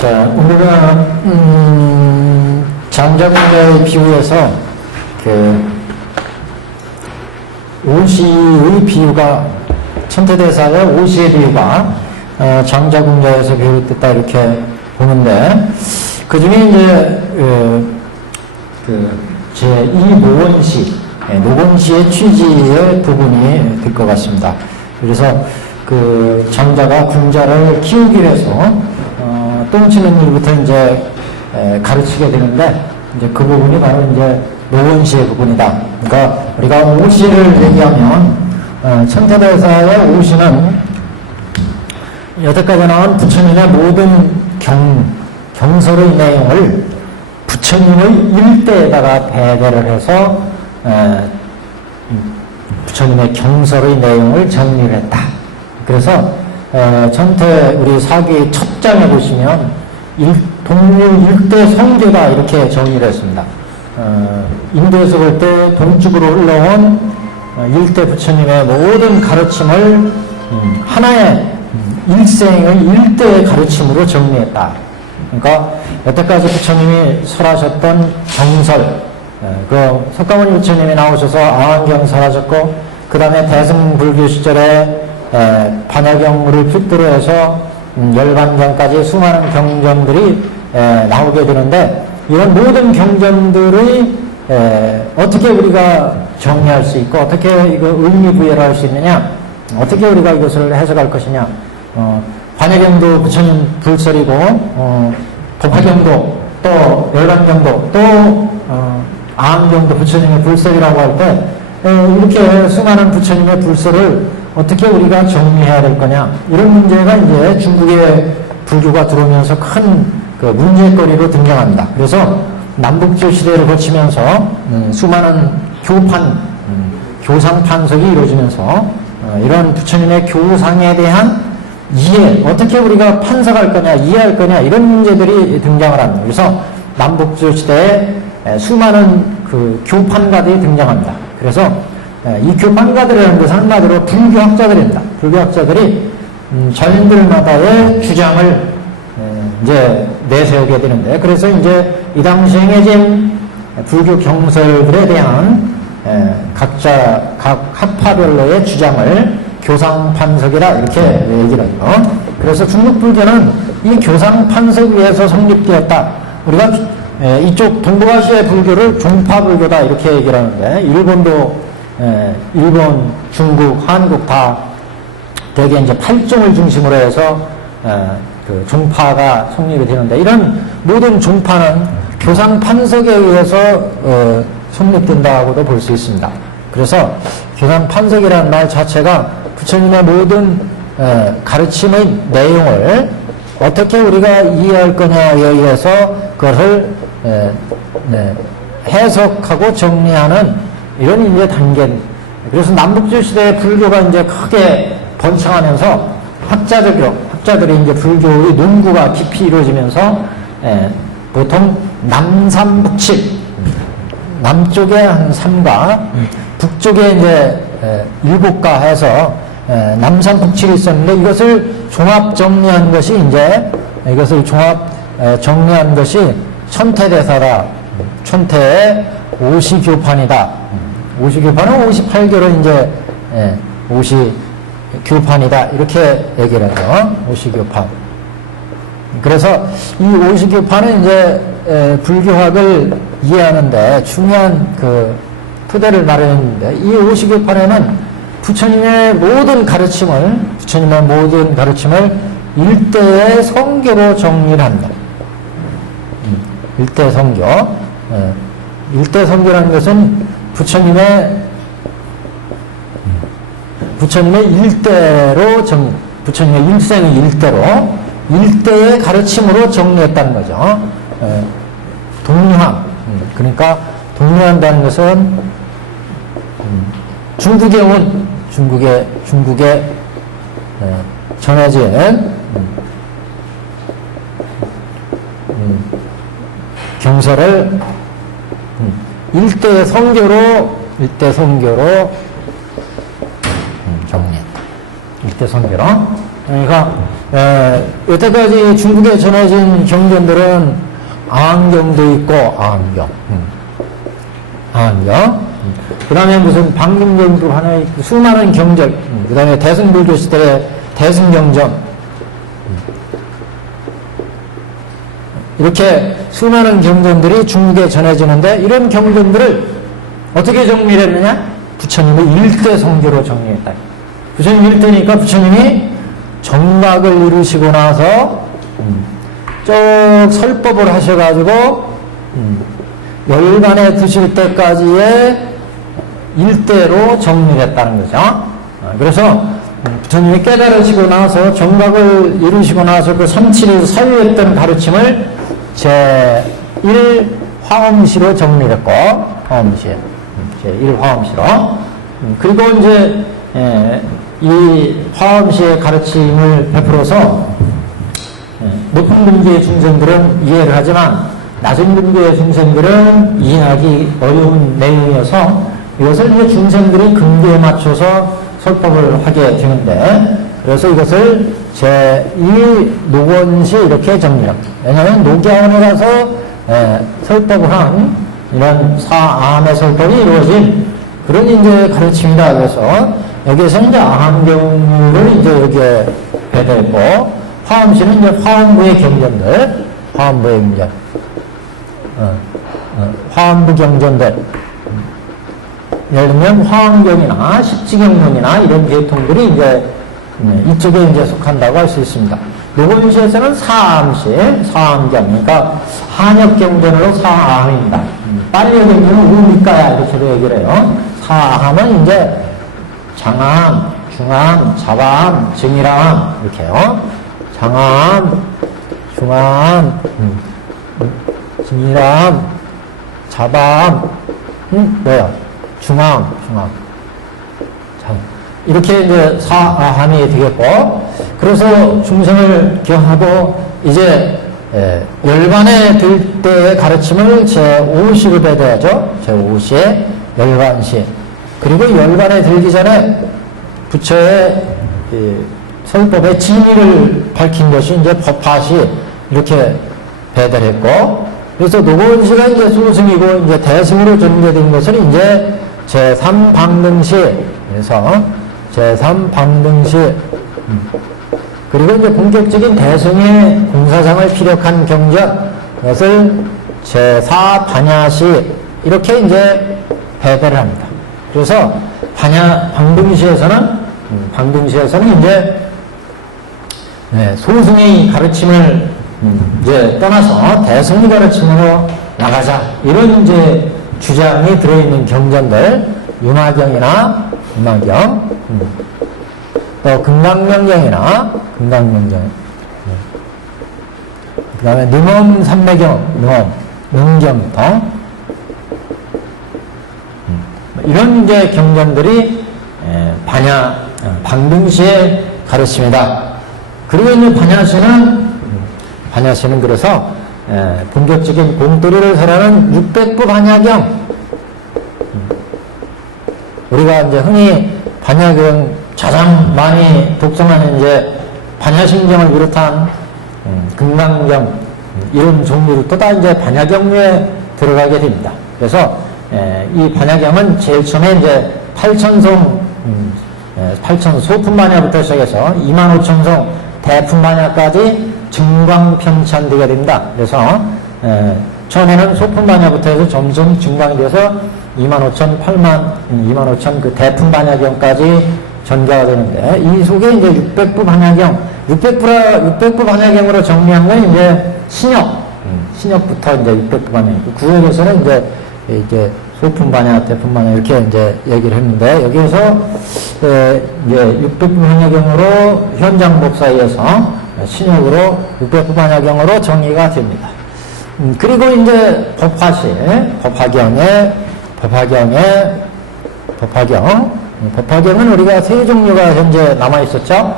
자, 우리가 장자군자의 비유에서 오시의 비유가 천태대사의 오시의 비유가 장자군자에서 비롯됐다 이렇게 보는데, 그 중에 이제 제2 노건시의 취지의 부분이 될 것 같습니다. 그래서 장자가 군자를 키우기 위해서 똥치는 일부터 이제 가르치게 되는데, 이제 그 부분이 바로 이제 노건시의 부분이다. 그러니까 우리가 오시를 얘기하면 천태대사의 오시는 여태까지 나온 부처님의 모든 경설의 내용을 부처님의 일대에다가 배대를 해서 부처님의 경설의 내용을 정리를 했다. 그래서 우리 사기 첫 장에 보시면 동류 일대 성교다 이렇게 정리를 했습니다. 인도에서 볼 때 동쪽으로 흘러온 일대 부처님의 모든 가르침을 하나의 일생의 일대의 가르침으로 정리했다. 그러니까 여태까지 부처님이 설하셨던 경설, 석가모니 부처님이 나오셔서 아한경설 하셨고, 그 다음에 대승불교 시절에 반야경을 필두로 해서 열반경까지 수많은 경전들이 나오게 되는데, 이런 모든 경전들의 어떻게 우리가 정리할 수 있고, 어떻게 이거 의미부여를 할 수 있느냐, 어떻게 우리가 이것을 해석할 것이냐. 반야경도 부처님 불설이고, 법화경도 또 열반경도 또 아한경도 부처님의 불설이라고 할 때, 이렇게 수많은 부처님의 불설을 어떻게 우리가 정리해야 될 거냐, 이런 문제가 이제 중국의 불교가 들어오면서 큰 문제거리로 등장합니다. 그래서 남북조 시대를 거치면서 수많은 교상 판석이 이루어지면서 이런 부처님의 교상에 대한 이해, 어떻게 우리가 판석할 거냐, 이해할 거냐, 이런 문제들이 등장을 합니다. 그래서 남북조 시대에 수많은 교판가들이 등장합니다. 그래서 이 교판가들이라는 것은 한마디로 불교학자들입니다. 불교학자들이 자신들마다의 주장을 이제 내세우게 되는데, 그래서 이제 이 당시에 행해진 불교 경설들에 대한 각 학파별로의 주장을 교상판석이라 이렇게 얘기를 하죠. 그래서 중국 불교는 이 교상판석 위에서 성립되었다. 우리가 이쪽 동북아시아의 불교를 종파불교다 이렇게 얘기를 하는데, 일본, 중국, 한국 다 대개 이제 8종을 중심으로 해서 종파가 성립이 되는데, 이런 모든 종파는 교상판석에 의해서 성립된다고도 볼 수 있습니다. 그래서 교상판석이라는 말 자체가 부처님의 모든 가르침의 내용을 어떻게 우리가 이해할 거냐에 의해서 그것을 해석하고 정리하는 이런 이제 단계. 그래서 남북조 시대의 불교가 이제 크게 번창하면서 학자들이 이제 불교의 논구가 깊이 이루어지면서 보통 남삼북칠, 남쪽에 한 3가 북쪽에 이제 7가 해서 남삼북칠이 있었는데, 이것을 종합 정리한 것이 천태대사다. 천태의 오시교판이다. 오시교판은 58교로 이제 오시교판이다 이렇게 얘기를 하죠. 오시교판. 그래서 이 오시교판은 이제 불교학을 이해하는데 중요한 토대를 마련했는데, 이 오시교판에는 부처님의 모든 가르침을 일대의 성교로 정리를 합니다. 일대 성교. 일대 성교라는 것은 부처님의 일대로 부처님의 일생의 일대의 가르침으로 정리했다는 거죠. 동류함. 그러니까 동류한다는 것은 중국에 전해진 경설을 일대 성교로 정리했다. 일대 성교로. 그러니까 여태까지 중국에 전해진 경전들은 아항경도 있고, 아항경. 그 다음에 무슨 방림경도 하나 있고, 수많은 경전. 그 다음에 대승불교 시대의 대승경전. 이렇게 수많은 경전들이 중국에 전해지는데, 이런 경전들을 어떻게 정리를 했느냐? 부처님의 일대 성교로 정리했다. 부처님 일대니까 부처님이 정각을 이루시고 나서 쭉 설법을 하셔가지고 열반에 드실 때까지의 일대로 정리를 했다는 거죠. 그래서 부처님이 깨달으시고 나서 정각을 이루시고 나서 그 37일 사유했던 가르침을 제1 화엄시로 정리했고, 화엄시. 제1 화엄시로. 그리고 이제 이 화엄시의 가르침을 베풀어서 높은 분기의 중생들은 이해를 하지만 낮은 분기의 중생들은 이해하기 어려운 내용이어서 이것을 이제 중생들이 근기에 맞춰서 설법을 하게 되는데, 그래서 이것을 제2 녹원시 이렇게 정리합니다. 왜냐하면 녹야원에 가서 설법을 한 이런 사암의 설법이 이루어진 그런 이제 가르침이다. 그래서 여기에서 이제 아함경을 이제 여기에 배대했고, 화엄시는 이제 화엄부의 경전들, 화엄부의 경전, 화엄부 경전들, 예를 들면 화엄경이나 십지경문이나 이런 계통들이 이제 이쪽에 이제 속한다고 할 수 있습니다. 녹원시에서는 사암시, 사암경, 그러니까 한역경전으로 사암입니다. 빨리경전은 우미가야 이렇게도 얘기를 해요. 사암은 이제 장암, 중암, 자암, 증이암 이렇게요. 장암, 중암, 증이암, 자암, 중암. 자, 이렇게 이제 사암이 되겠고, 그래서 중생을 기억하고 이제 열반에 들 때의 가르침을 제5시로 배대하죠. 제5시에 열반시. 그리고 열반에 들기 전에 부처의 설법의 진리를 밝힌 것이 이제 법화시 이렇게 배대를 했고, 그래서 녹원시가 이제 소승이고 이제 대승으로 전개된 것은 이제 제3방등시, 그래서 제3방등시, 그리고 이제 본격적인 대승의 공사상을 피력한 경전, 그것을 제4반야시 이렇게 이제 배대를 합니다. 그래서 방등시에서는 이제 소승의 가르침을 이제 떠나서 대승의 가르침으로 나가자, 이런 이제 주장이 들어있는 경전들, 윤화경이나 윤화경, 또 금강명경이나 금강명경, 그 다음에 능엄삼매경, 능경부터 이런 이제 경전들이 방등시의 가르침이다. 그리고 이제 반야시는 그래서 본격적인 공도리를 설하는 600부 반야경, 우리가 이제 흔히 반야경 가장 많이 독점하는 이제 반야심경을 비롯한 금강경 이런 종류도 다 이제 반야경류에 들어가게 됩니다. 그래서 이 반야경은 제일 처음에 이제 8천송, 8천 소품반야부터 시작해서 25,000송 대품반야까지 증광편찬되게 됩니다. 그래서 처음에는 소품반야부터 해서 점점 증광이 돼서 25,000, 25,000 그 대품반야경까지 전개가 되는데, 이 속에 이제 600부 반야경, 600부 반야경으로 정리한 건 이제 신역부터 이제 600부 반야경, 구역에서는 이제 소품 반야, 대품 반야 이렇게 이제 얘기를 했는데, 여기에서 이제 600부 반야경으로 현장 법사에서 신역으로 600부 반야경으로 정리가 됩니다. 그리고 이제 법화경은 우리가 세 종류가 현재 남아 있었죠.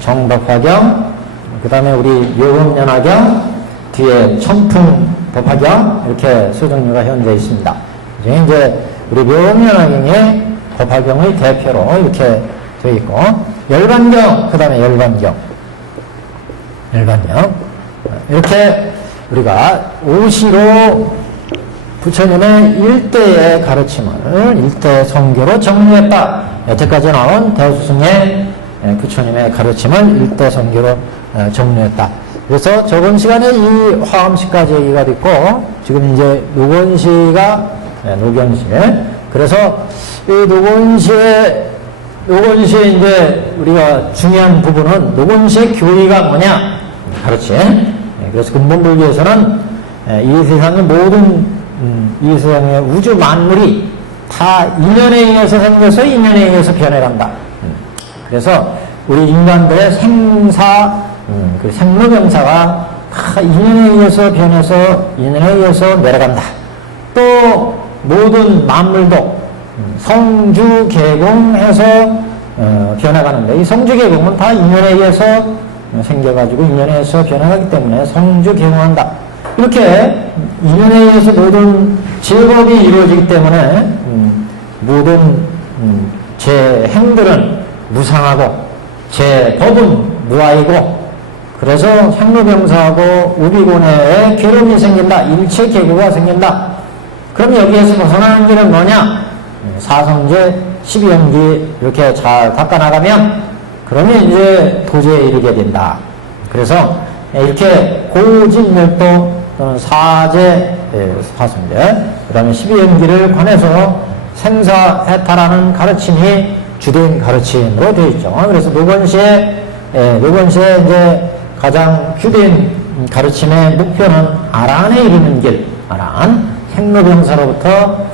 정법화경, 그 다음에 우리 요금연화경, 뒤에 천풍 법화경, 이렇게 세 종류가 현재 있습니다. 이제 우리 묘금연화경의 법화경의 대표로 이렇게 되어 있고, 열반경, 그 다음에 열반경. 일반역. 이렇게 우리가 오시로 부처님의 일대의 가르침을 일대 성교로 정리했다. 여태까지 나온 대수승의 부처님의 가르침을 일대 성교로 정리했다. 그래서 저번 시간에 이 화엄시까지 얘기가 됐고, 지금 이제 노건시가, 노견시. 그래서 이 노건시의 이제 우리가 중요한 부분은 노건시의 교리가 뭐냐? 가르침. 그래서 근본불교에서는 이 세상의 모든, 이 세상의 우주 만물이 다 인연에 의해서 생겨서 인연에 의해서 변해간다. 그래서 우리 인간들의 그 생로병사가 다 인연에 의해서 변해서 인연에 의해서 내려간다. 또 모든 만물도 성주개공해서 변해가는데, 이 성주개공은 다 인연에 의해서 생겨가지고 인연에 의해서 변해가기 때문에 성주개공한다. 이렇게 인연에 의해서 모든 제법이 이루어지기 때문에 모든 제 행들은 무상하고 제 법은 무아이고, 그래서 생로병사하고 우비고뇌에 괴로움이 생긴다. 일체 계고가 생긴다. 그럼 여기에서 벗어나는 길은 뭐냐? 사성제, 12연기 이렇게 잘 닦아나가면 그러면 이제 도저에 이르게 된다. 그래서 이렇게 고진멸도 또는 사제, 사성제, 그 다음에 12연기를 관해서 생사해탈하는 가르침이 주된 가르침으로 되어 있죠. 그래서 노건시의 이제 가장 주된 가르침의 목표는 아란에 이르는 길, 아란, 생로병사로부터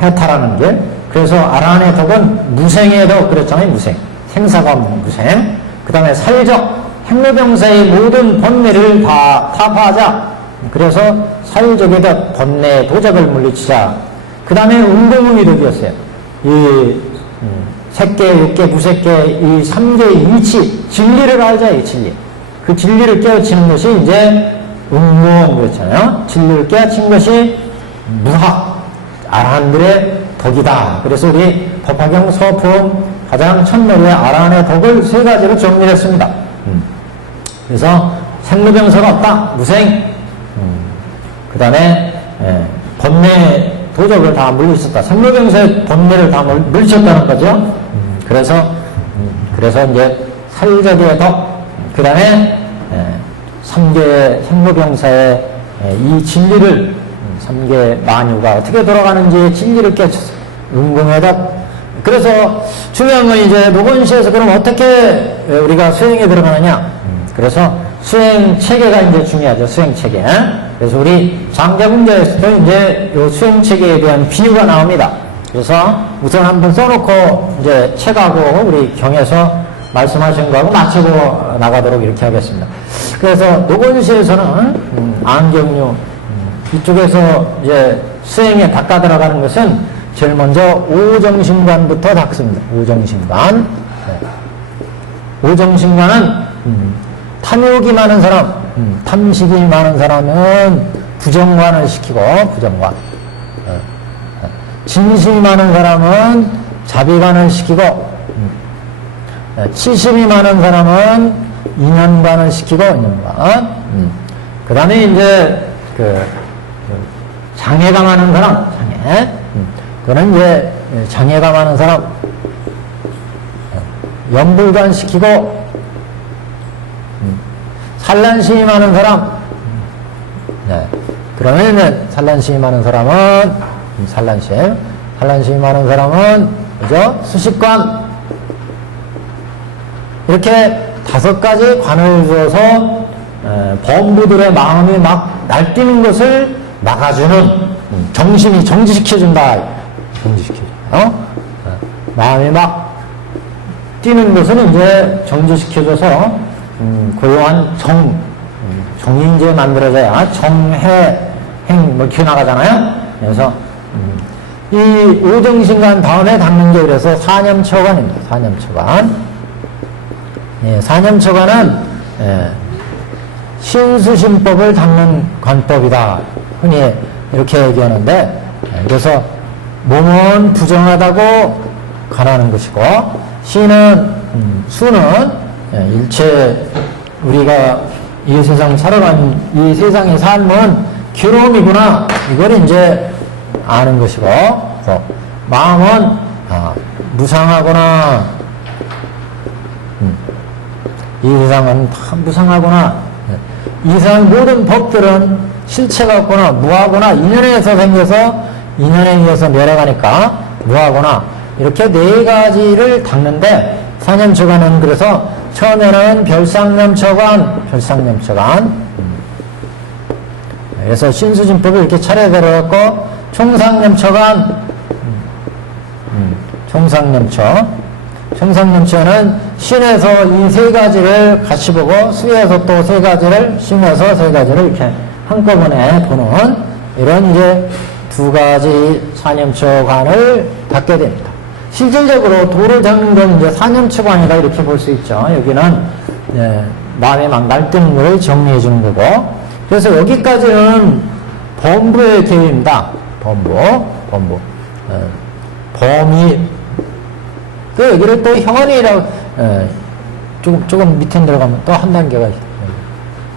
해탈하는 길. 그래서 아란의 덕은 무생의 덕, 그랬잖아요. 무생. 생사가 없는 무생. 그 다음에 살적, 생로병사의 모든 번뇌를 다 타파하자. 그래서 살적의 덕, 번뇌, 도적을 물리치자. 그 다음에 운동의 덕이었어요. 이 색계, 육계, 무색계, 이 3개의 이치, 진리를 알자, 이 진리. 그 진리를 깨우치는 것이 이제 운동, 그렇잖아요. 진리를 깨우친 것이 무학, 아라한들의 덕이다. 그래서 우리 법화경 서품 가장 첫머리에 아라한의 덕을 세 가지로 정리했습니다. 그래서 생로병사가 없다, 무생. 그 다음에 번뇌, 도적을 다 물리쳤다. 생로병사의 번뇌를 다 물리쳤다는 거죠. 그래서 이제 살적의 덕, 그 다음에 3개 생로병사의 이 진리를, 3개 만유가 어떻게 돌아가는지 진리를 깨쳤어요. 운공의 덕. 그래서 중요한 건 이제 노건시에서 그럼 어떻게 우리가 수행에 들어가느냐. 그래서 수행 체계가 이제 중요하죠. 수행 체계. 그래서 우리 장자문제에서도 이제 요 수행 체계에 대한 비유가 나옵니다. 그래서 우선 한번 써놓고 이제 책하고 우리 경에서 말씀하신 거하고 맞추고 나가도록 이렇게 하겠습니다. 그래서 노건시에서는 안경류 이쪽에서 이제 수행에 닦아 들어가는 것은 제일 먼저 오정신관부터 닦습니다. 오정신관. 오정신관은 탐욕이 많은 사람, 탐식이 많은 사람은 부정관을 시키고, 부정관. 진심이 많은 사람은 자비관을 시키고, 치심이 많은 사람은 인연관을 시키고, 인연관. 그 다음에 이제, 장애가 많은 사람, 장애. 그거는 이제, 장애가 많은 사람, 연불관 시키고, 산란심이 많은 사람, 그러면 이제 산란심이 많은 사람은, 산란심이 많은 사람은, 그죠? 수식관. 이렇게 5가지 관을 주어서, 범부들의 마음이 막 날뛰는 것을 막아주는, 정지시켜준다. 마음이 막 뛰는 것을 이제 정지시켜줘서, 고요한 정인제 만들어져야 정해, 행, 이렇게 나가잖아요. 그래서, 이 오정신관 다음에 닦는 게 그래서 사념처관입니다. 사념처관. 사념처관은, 신수신법을 닦는 관법이다. 흔히 이렇게 얘기하는데, 그래서 몸은 부정하다고 관하는 것이고, 수는 일체 우리가 이 세상 살아가는 이 세상의 삶은 괴로움이구나. 이걸 이제 아는 것이고, 마음은 무상하구나. 이 세상은 다 무상하구나. 이 세상 모든 법들은 실체가 없거나 무하거나 인연에서 생겨서 인연에 의해서 멸해가니까 무하거나 이렇게 네 가지를 닦는데 사념처관은 그래서 처음에는 별상념처관 그래서 신수진법을 이렇게 차례대로 갖고 총상념처관 총상념처는 신에서 이 세 가지를 같이 보고 수에서 또 세 가지를 신에서 세 가지를 이렇게 한꺼번에 보는 이런 이제 두 가지 사념처관을 닦게 됩니다. 실질적으로 도를 닦는 건 이제 사념처관이다 이렇게 볼 수 있죠. 여기는 마음의 갈등을 정리해 주는 거고, 그래서 여기까지는 범부의 계획입니다. 범부. 범위. 또 여기를 또 형언이라고, 조금 밑에 들어가면 또 한 단계가 있어요.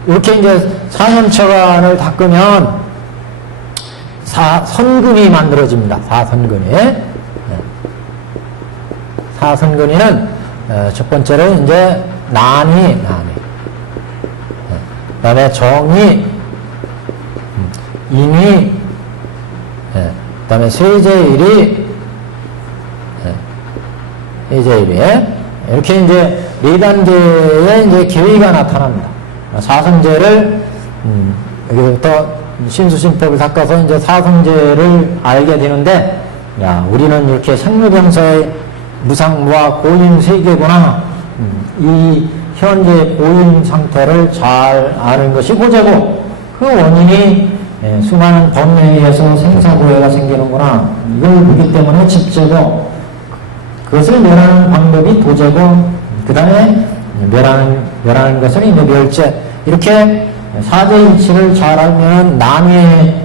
이렇게 이제 사념처관을 닦으면 사선근이 만들어집니다. 사선근이는 첫 번째로 이제 난이, 그 다음에 정의, 인의, 그 다음에 세제일이, 이렇게 이제 네 단계의 이제 계위가 나타납니다. 사성제를, 여기서부터 신수신법을 닦아서 이제 사성제를 알게 되는데, 우리는 이렇게 생로병사의 무상무학 고인 세계구나. 이 현재 고인 상태를 잘 아는 것이 고제고, 그 원인이 수많은 법례에 의해서 생사고해가 생기는구나. 이걸 보기 때문에 집제고, 그것을 멸하는 방법이 도제고, 그 다음에 멸하는 것은 이제 멸제. 이렇게 사제일치를 잘 알면 난위의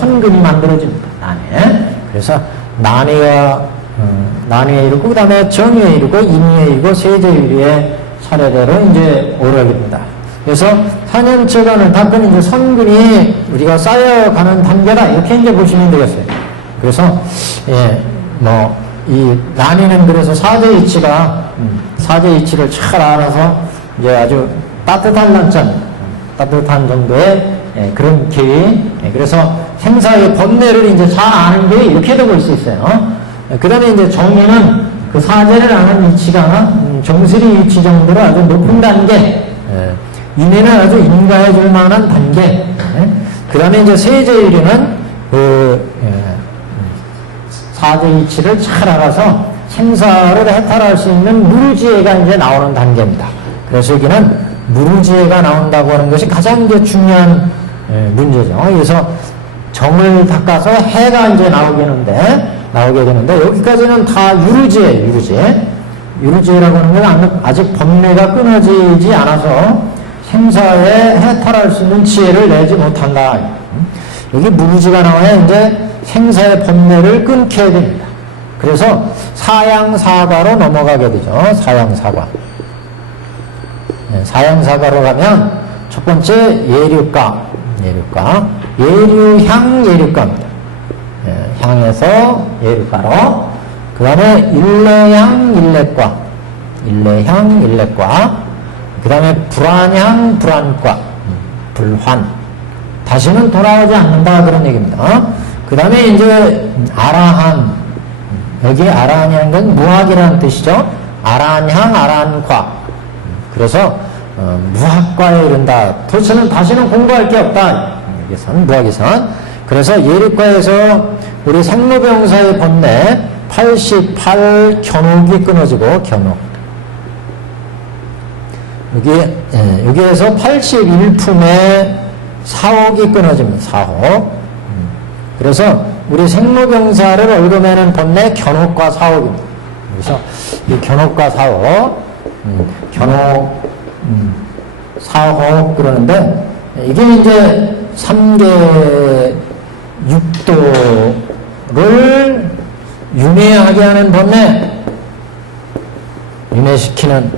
선근이 만들어집니다. 그래서 난위에 이르고, 그 다음에 정의에 이르고, 인의에 이르고, 세제일위에 차례대로 이제 오르게 됩니다. 그래서 사념처관을 닦은 이제 선근이 우리가 쌓여가는 단계다. 이렇게 이제 보시면 되겠어요. 그래서, 이 난위는 그래서 사제이치를 잘 알아서 이제 아주 따뜻한 정도의 그런 계획. 그래서 생사의 번뇌를 이제 잘 아는 게 이렇게도 볼 수 있어요. 그 다음에 이제 정의는 그 사제를 아는 이치가 정수리 이치 정도로 아주 높은 단계. 인해는 아주 인가해 줄 만한 단계. 그 다음에 이제 세제일위는 사제이치를 잘 알아서 생사를 해탈할 수 있는 무르지혜가 이제 나오는 단계입니다. 그래서 여기는 무르지혜가 나온다고 하는 것이 가장 이제 중요한 문제죠. 그래서 정을 닦아서 해가 이제 나오게 되는데 여기까지는 다 유르지혜라고 하는 건 아직 법례가 끊어지지 않아서 생사에 해탈할 수 있는 지혜를 내지 못한다. 여기 무르지가 나와야 이제 생사의 법례를 끊게 됩니다. 그래서 사양사과로 넘어가게 되죠. 사양사과로 가면 첫 번째 예류과입니다. 향에서 예류과로, 그 다음에 일례과, 그 다음에 불환과, 다시는 돌아오지 않는다 그런 얘기입니다. 그 다음에 이제 아라한, 여기 아라한이라는 건 무학이라는 뜻이죠. 아라한과. 그래서 무학과에 이른다. 도대체는 다시는 공부할 게 없다. 무학에선. 그래서 예리과에서 우리 생로병사의 번뇌 88 견옥이 끊어지고, 여기에서 81품의 사옥이 끊어집니다. 사옥. 그래서 우리 생로병사를 얽어매는 번뇌 견옥과 사옥입니다. 그래서 이 견옥과 사옥, 사옥 그러는데, 이게 이제 3계 6도를 윤회하게 하는 번뇌, 윤회시키는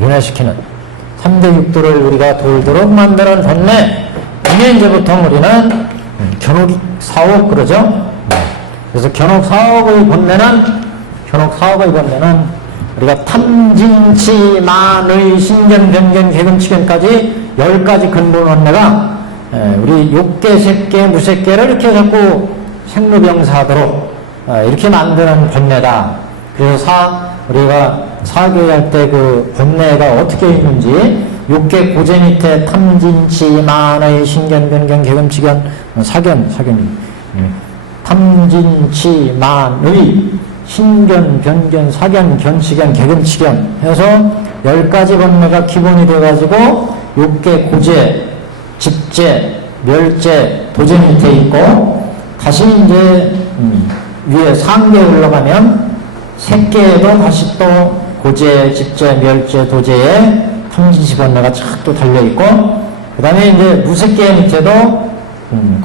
윤회시키는 3대 6도를 우리가 돌도록 만드는 번뇌. 이게 이제 보통 우리는 견옥 사옥 그러죠. 그래서 견옥 사옥의 번뇌는 우리가 탐진치 만의 신견 변견 개근치견까지 10가지 근본 번뇌가 우리 욕계, 색계, 무색계를 이렇게 자꾸 생로병사하도록 이렇게 만드는 번뇌다. 그래서 우리가 사교할 때 그 번뇌가 어떻게 있는지 욕계 고제 밑에 탐진치 만의 신견 변견 개근치견 사견 탐진치 만의 신견 변견 사견 견치견 개근치견 해서 10가지 번뇌가 기본이 돼가지고 욕계 고제 집제 멸제 도제 밑에 있고 다시 이제 위에 상계에 올라가면 색계에도 다시 또 고제, 집제, 멸제, 도제에 탐진치 번뇌가 착 또 달려있고 그 다음에 이제 무색계 밑에도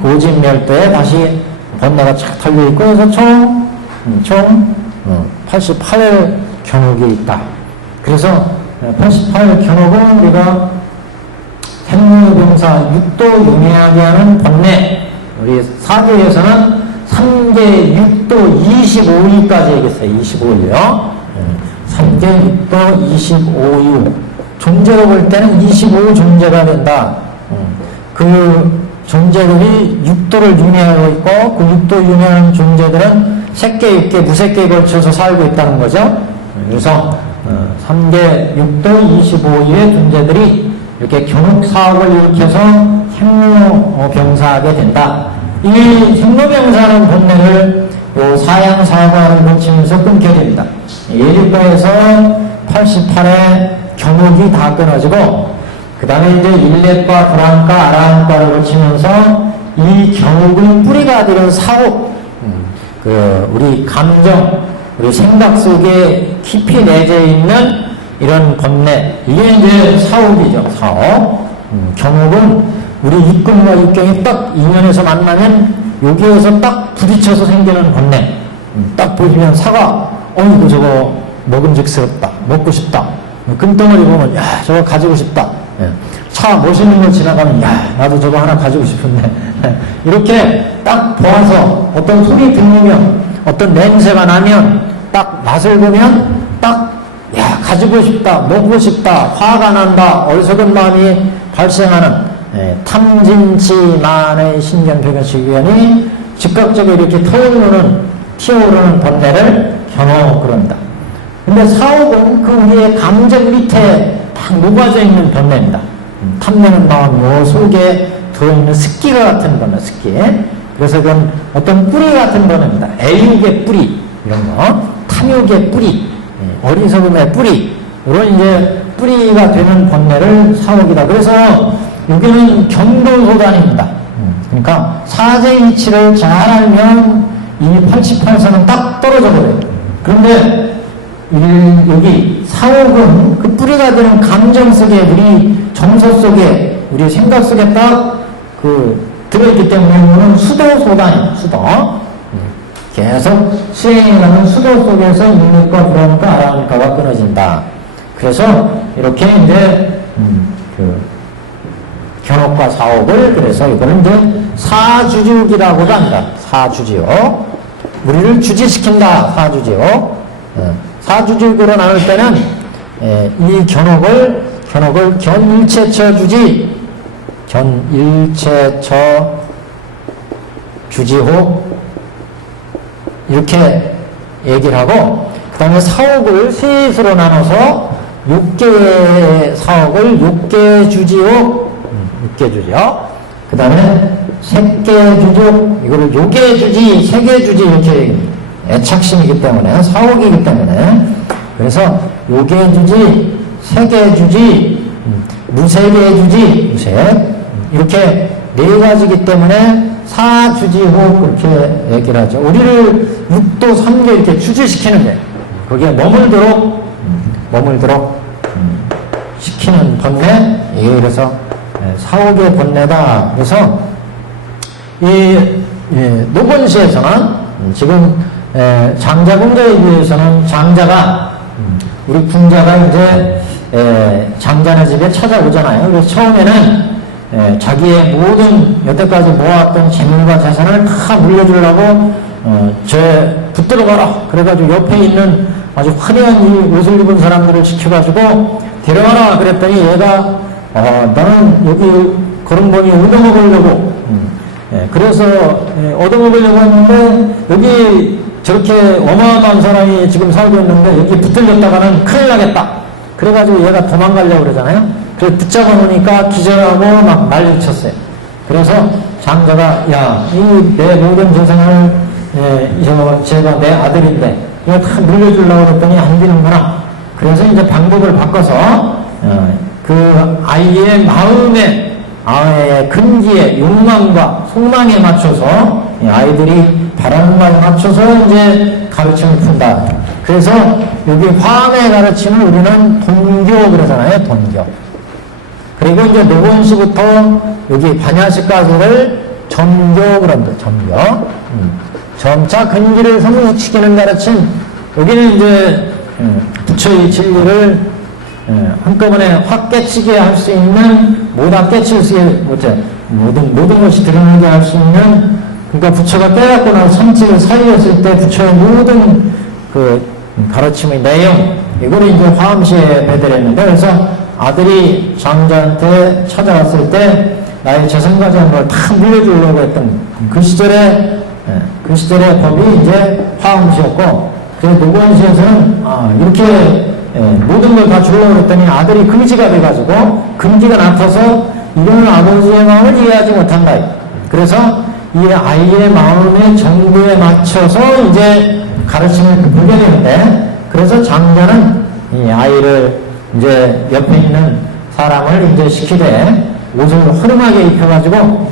고집, 멸대에 다시 번뇌가 착 달려있고 그래서 총 88의 견옥이 있다. 그래서 88 견옥은 우리가 생로병사 6도 윤회하게 하는 번뇌 우리 사교에서는 3개 6도 25위까지 얘기했어요. 25위요. 3개 6도 25위. 존재로 볼 때는 25 존재가 된다. 그 존재들이 6도를 윤회하고 있고 그 6도 윤회하는 존재들은 색계, 육계, 무색계에 걸쳐서 살고 있다는 거죠. 그래서 3개 6도 25위의 존재들이 이렇게 견옥사옥을 일으켜서 생로병사하게 된다. 이 생로병사하는 본능을 사양사과를 거치면서 끊게 됩니다. 예리과에서 88의 견옥이 다 끊어지고 그 다음에 이제 일례과, 불안과, 아라한과를 거치면서 이 견옥의 뿌리가 되는 사옥 우리 감정, 우리 생각 속에 깊이 내재 있는 이런 번뇌 이게 이제 사옥이죠. 사옥. 견옥은 우리 육근과 육경이 딱 인연에서 만나면 여기에서 딱 부딪혀서 생기는 번뇌. 딱 보시면 사과, 이거 저거 먹음직스럽다. 먹고 싶다. 금덩어리 보면, 야, 저거 가지고 싶다. 차 멋있는 거 지나가면, 야, 나도 저거 하나 가지고 싶은데. 이렇게 딱 보아서 어떤 소리 들리면, 어떤 냄새가 나면, 딱 맛을 보면, 딱, 야, 가지고 싶다. 먹고 싶다. 화가 난다. 어리석은 마음이 발생하는 탐진치만의 신견변견치견이 즉각적으로 이렇게 튀어오르는 번뇌를 견옥 그럽니다. 근데 사옥은 그 우리의 감정 밑에 딱 녹아져 있는 번뇌입니다. 탐내는 마음 요 속에 들어있는 습기가 같은 번뇌, 습기. 그래서 그건 어떤 뿌리 같은 번뇌입니다. 애육의 뿌리 이런 거, 탐욕의 뿌리, 어리석음의 뿌리 이런 이제 뿌리가 되는 번뇌를 사옥이다. 그래서 여기는 경도소단입니다. 그러니까 사제 이치를 잘 알면 이 88선은 딱 떨어져 버려요. 그런데 여기 사옥은 그 뿌리가 되는 감정 속에 우리 정서 속에 우리 생각 속에 딱 들어있기 때문에 이거는 수도소단입니다. 수도. 계속 수행이라는 수도 속에서 인력과 불안과 아라한과가 끊어진다. 그래서 이렇게 이제 견옥과 사옥을 그래서 이거는 이제 사주지옥이라고도 한다. 사주지옥. 우리를 주지시킨다. 사주지옥. 사주지옥으로 나눌 때는 이 견옥을 견일체처 주지, 견일체처 주지옥 이렇게 얘기를 하고 그 다음에 사옥을 셋으로 나눠서 6개의 사옥을 6개 주지옥 6개 주지옥 그 다음에 색계 주지옥 이거를 요계 주지, 세계 주지 이렇게 애착심이기 때문에 사옥이기 때문에 그래서 요계 주지, 세계 주지, 무색계 주지, 무색 이렇게 네 가지이기 때문에 사주지옥 그렇게 얘기를 하죠. 우리를 6도 3개 이렇게 주지시키는 거예요. 거기에 머물도록 시키는 번뇌 이게 그래서 사옥의 번뇌다. 그래서 이 노본시에서는 지금 장자 궁자에 비해서는 장자가 우리 궁자가 이제 장자네 집에 찾아오잖아요. 그래서 처음에는 자기의 모든 여태까지 모아왔던 재물과 재산을 다 물려주려고 쟤 붙들어 가라. 그래가지고 옆에 있는 아주 화려한 이 옷을 입은 사람들을 지켜가지고 데려가라. 그랬더니 얘가 나는 여기 거름범이 얻어먹으려고 그래서 얻어먹으려고 했는데 여기 저렇게 어마어마한 사람이 지금 살고 있는데 여기 붙들렸다가는 큰일 나겠다. 그래가지고 얘가 도망가려고 그러잖아요. 그래서 붙잡아 놓으니까 기절하고 막 난리쳤어요. 그래서 장자가 야, 이 내 모든 재산을 제가 내 아들인데 이거 다 물려주려고 그랬더니 안 되는구나. 그래서 이제 방법을 바꿔서 그 아이의 마음에 아이의 근기에 욕망과 속망에 맞춰서 아이들이 바라는 말에 맞춰서 이제 가르침을 푼다. 그래서 여기 화엄의 가르침을 우리는 돈교 그러잖아요. 돈교. 그리고 이제 노건시부터 여기 반야시까지를 점교 그런다. 점교. 점차 근기를 성숙시키는 가르침. 여기는 이제 부처의 진리를 한꺼번에 확 깨치게 할 수 있는, 모두 깨칠 수 있는, 모든 것이 드러나게 할 수 있는, 그러니까 부처가 깨닫고 나서 선지를 살렸을 때 부처의 모든 그 가르침의 내용, 이거를 이제 화엄시에 배달했는데, 그래서 아들이 장자한테 찾아왔을 때 나의 재산까지 한 걸 다 물려주려고 했던 그 시절의 법이 이제 화엄시였고, 그래서 노건시에서는 이렇게 모든 걸 다 주려고 했더니 아들이 금지가 돼가지고 금지가 나타서 이거는 아버지의 마음을 이해하지 못한다. 그래서 이 아이의 마음의 정도에 맞춰서 이제 가르침을 보게 되는데, 그래서 장자는 이 아이를 이제 옆에 있는 사람을 이제 시키되 옷을 허름하게 입혀가지고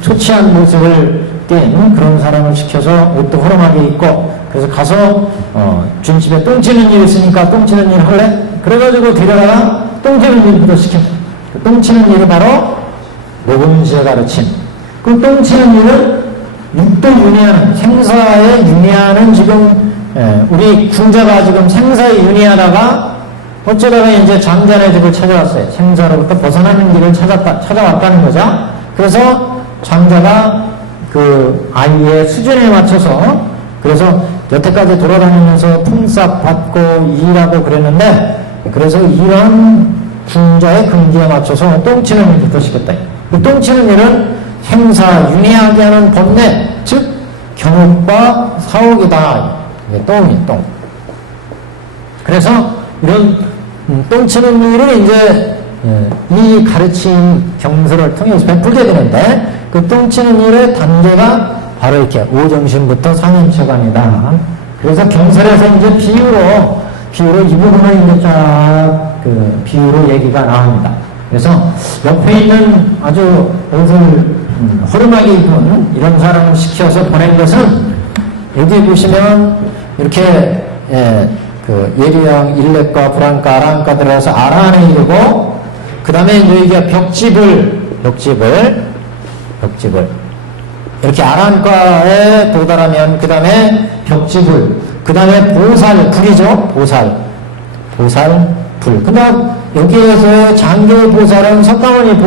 초췌한 모습을 띈 그런 사람을 시켜서 옷도 허름하게 입고, 그래서 가서 준집에 똥 치는 일 있으니까 똥 치는 일 할래? 그래가지고 데려다가 똥 치는 일부터 시킵니다. 그 똥 치는 일이 바로 노건시의 가르침. 그 똥 치는 일은 육도 윤회하는, 생사에 윤회하는 지금 우리 궁자가 지금 생사에 윤회하다가 어쩌다가 이제 장자네 집을 찾아왔어요. 생사로부터 벗어나는 길을 찾아왔다는 거죠. 그래서 장자가 그 아이의 수준에 맞춰서, 그래서 여태까지 돌아다니면서 품삯 받고 일하고 그랬는데, 그래서 이런 궁자의 근기에 맞춰서 똥치는 일부터 시켰다. 그 똥치는 일은 행사, 윤회하게 하는 번뇌, 즉 경옥과 사옥이다. 이게 똥이 똥. 그래서 이런 똥치는 일을 이제 이 가르침 경서를 통해서 베풀게 되는데, 그 똥치는 일의 단계가 바로 이렇게 오정신부터 상현처관이다. 그래서 경설에서 이제 비유로 이 부분을 이제 쫙 그 비유로 얘기가 나옵니다. 그래서 옆에 있는 아주 옷을 허름하게 입은 이런 사람을 시켜서 보낸 것은, 여기 보시면 이렇게 그 예리양, 일렉과 불안가, 아란가 들어가서 아란에 이르고, 그 다음에 이제 이게 벽집을 이렇게 아란가에 도달하면 그 다음에 벽지불, 그 다음에 보살, 불이죠. 보살, 불. 그 다음 여기에서 장교 보살은 석가모니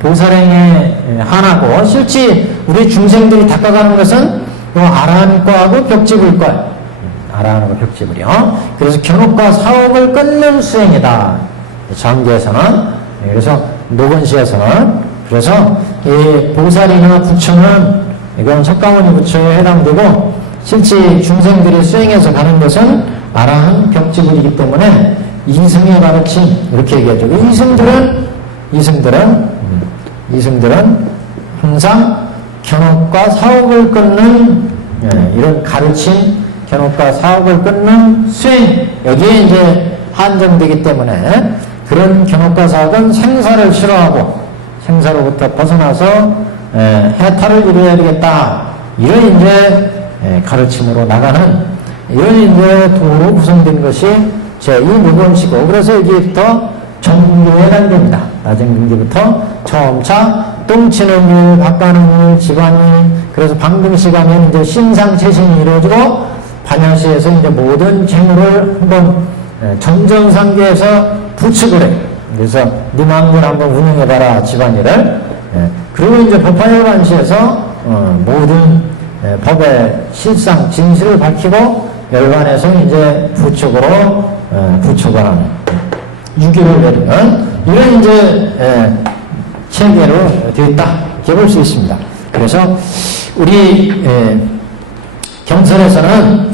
보살행에 하나고, 실제 우리 중생들이 닦아가는 것은 아란과하고 벽지불과예요. 아란하고 벽지불이요. 그래서 견옥과 사옥을 끊는 수행이다. 장교에서는. 그래서 노건시에서는. 그래서 이 보살이나 부처는 이건 석가모니 부처에 해당되고, 실제 중생들이 수행해서 가는 것은 아라한 벽지불이기 때문에 이승의 가르침 이렇게 얘기하죠. 이승들은 항상 견옥과 사옥을 끊는 이런 가르침, 견옥과 사옥을 끊는 수행, 여기에 이제 한정되기 때문에 그런 견옥과 사옥은 생사를 싫어하고 생사로부터 벗어나서 해탈을 이루어야 되겠다. 이런 이제 가르침으로 나가는 이런 이제 도로 구성된 것이 제2무건시고, 그래서 여기부터 정교의 단계입니다. 낮은 경계부터 점차 똥치는 일, 바꿔는 일, 집안일, 그래서 방등시 가면 이제 신상체신이 이루어지고, 반야시에서 이제 모든 재물을 한번 정정상계에서 부축을 해. 그래서 네 마음대로 한번 운영해봐라 집안일을. 그리고 이제 법화열반시에서 모든 법의 실상 진실을 밝히고 열반에서 이제 부축으로 부축을 하는 유기를 내리는 이런 이제 체계로 되어 있다 이렇게 볼 수 있습니다. 그래서 우리 경설에서는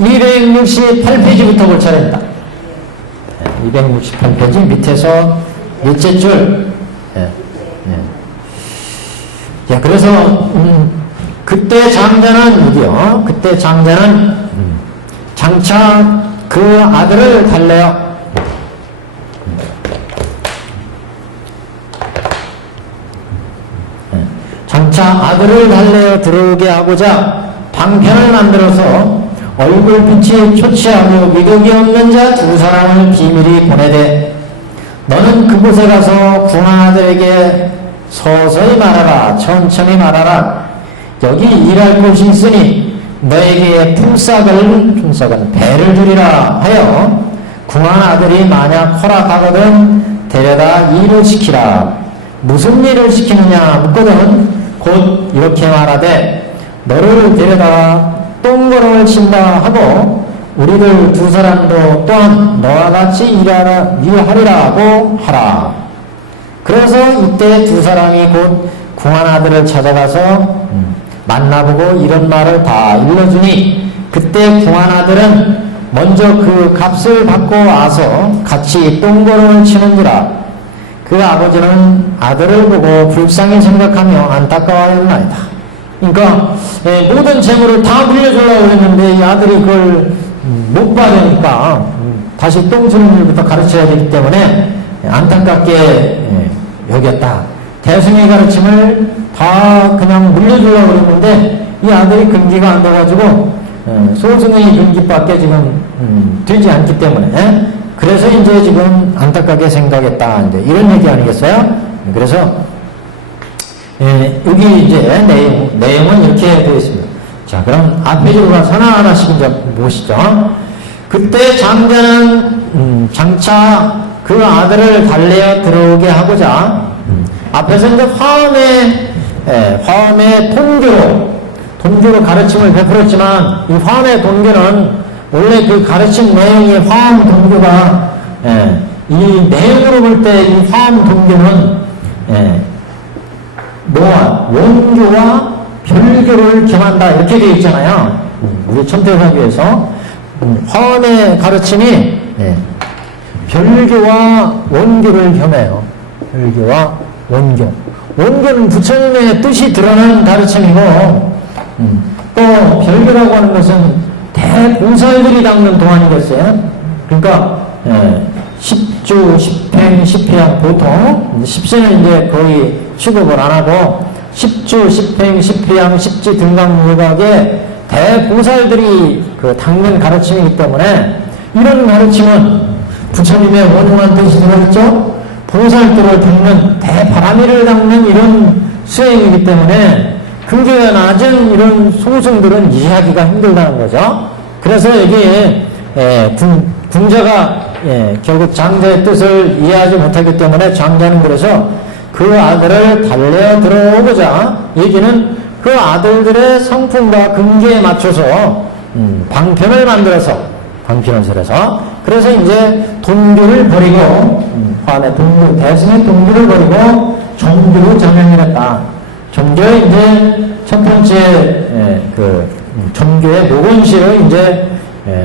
268페이지부터 볼 차례입니다. 268페이지 밑에서 밑째 줄. 자, 그래서 그때 장자는 여기요. 그때 장자는 장차 그 아들을 달래어 장차 아들을 달래어 들어오게 하고자 방편을 만들어서 얼굴빛이 초췌하고 미덕이 없는 자 두 사람을 비밀히 보내되 너는 그곳에 가서 궁아들에게 서서히 말하라 천천히 말하라 여기 일할 곳이 있으니 너에게 품삯은 배를 주리라 하여 궁한 아들이 만약 허락하거든 데려다 일을 시키라. 무슨 일을 시키느냐 묻거든 곧 이렇게 말하되 너를 데려다 똥거름을 친다 하고 우리들 두 사람도 또한 너와 같이 일하리라고 하라. 그래서 이때 두 사람이 곧 궁한 아들을 찾아가서 만나보고 이런 말을 다 일러주니 그때 궁한 아들은 먼저 그 값을 받고 와서 같이 똥거름을 치는지라. 그 아버지는 아들을 보고 불쌍히 생각하며 안타까워하였나이다. 그러니까 모든 재물을 다 물려주려고 했는데 이 아들이 그걸 못 받으니까 다시 똥 치는 일부터 가르쳐야 되기 때문에 안타깝게 여겼다. 대승의 가르침을 다 그냥 물려주려고 그랬는데 이 아들이 근기가 안 돼가지고 소승의 근기밖에 지금 되지 않기 때문에 그래서 이제 지금 안타깝게 생각했다. 이제 이런 얘기 아니겠어요? 그래서 여기 이제 내용은 이렇게 되어 있습니다. 자, 그럼 앞에 줄 가서 하나하나씩 이제 보시죠. 그때 장자는 장차 그 아들을 달래어 들어오게 하고자 앞에서 이제 화엄의 동교로 가르침을 베풀었지만 이 화엄의 동교는 원래 그 가르침 내용이 화엄 동교가 이 내용으로 볼 때 이 화엄 동교는 원교와 별교를 겸한다 이렇게 되어 있잖아요. 우리 천태사교에서 화엄의 가르침이 별교와 원교를 겸해요. 별교와 원교. 원교는 부처님의 뜻이 드러나는 가르침이고 또 별교라고 하는 것은 대보살들이 닦는 동안이겠어요. 그러니까 십주, 십행, 십회양 보통 십세는 이제 거의 취급을 안 하고 십주, 십행, 십회양, 십지 등강유각의 대보살들이 그 닦는 가르침이기 때문에 이런 가르침은 부처님의 원흉한 뜻이 들어있죠. 보살들을 닦는 대바라미를 닦는 이런 수행이기 때문에 근기가 낮은 이런 소승들은 이해하기가 힘들다는 거죠. 그래서 여기에 궁자가 결국 장자의 뜻을 이해하지 못하기 때문에 장자는 그래서 그 아들을 달래어 들어오고자 얘기는 그 아들들의 성품과 근기에 맞춰서 방편을 만들어서 방편을 설해서 그래서 이제 동교를 버리고 화엄의 동교 대승의 동교를 버리고 정교로 전향을 했다. 정교의 이제 첫 번째 정교의 녹원시를 이제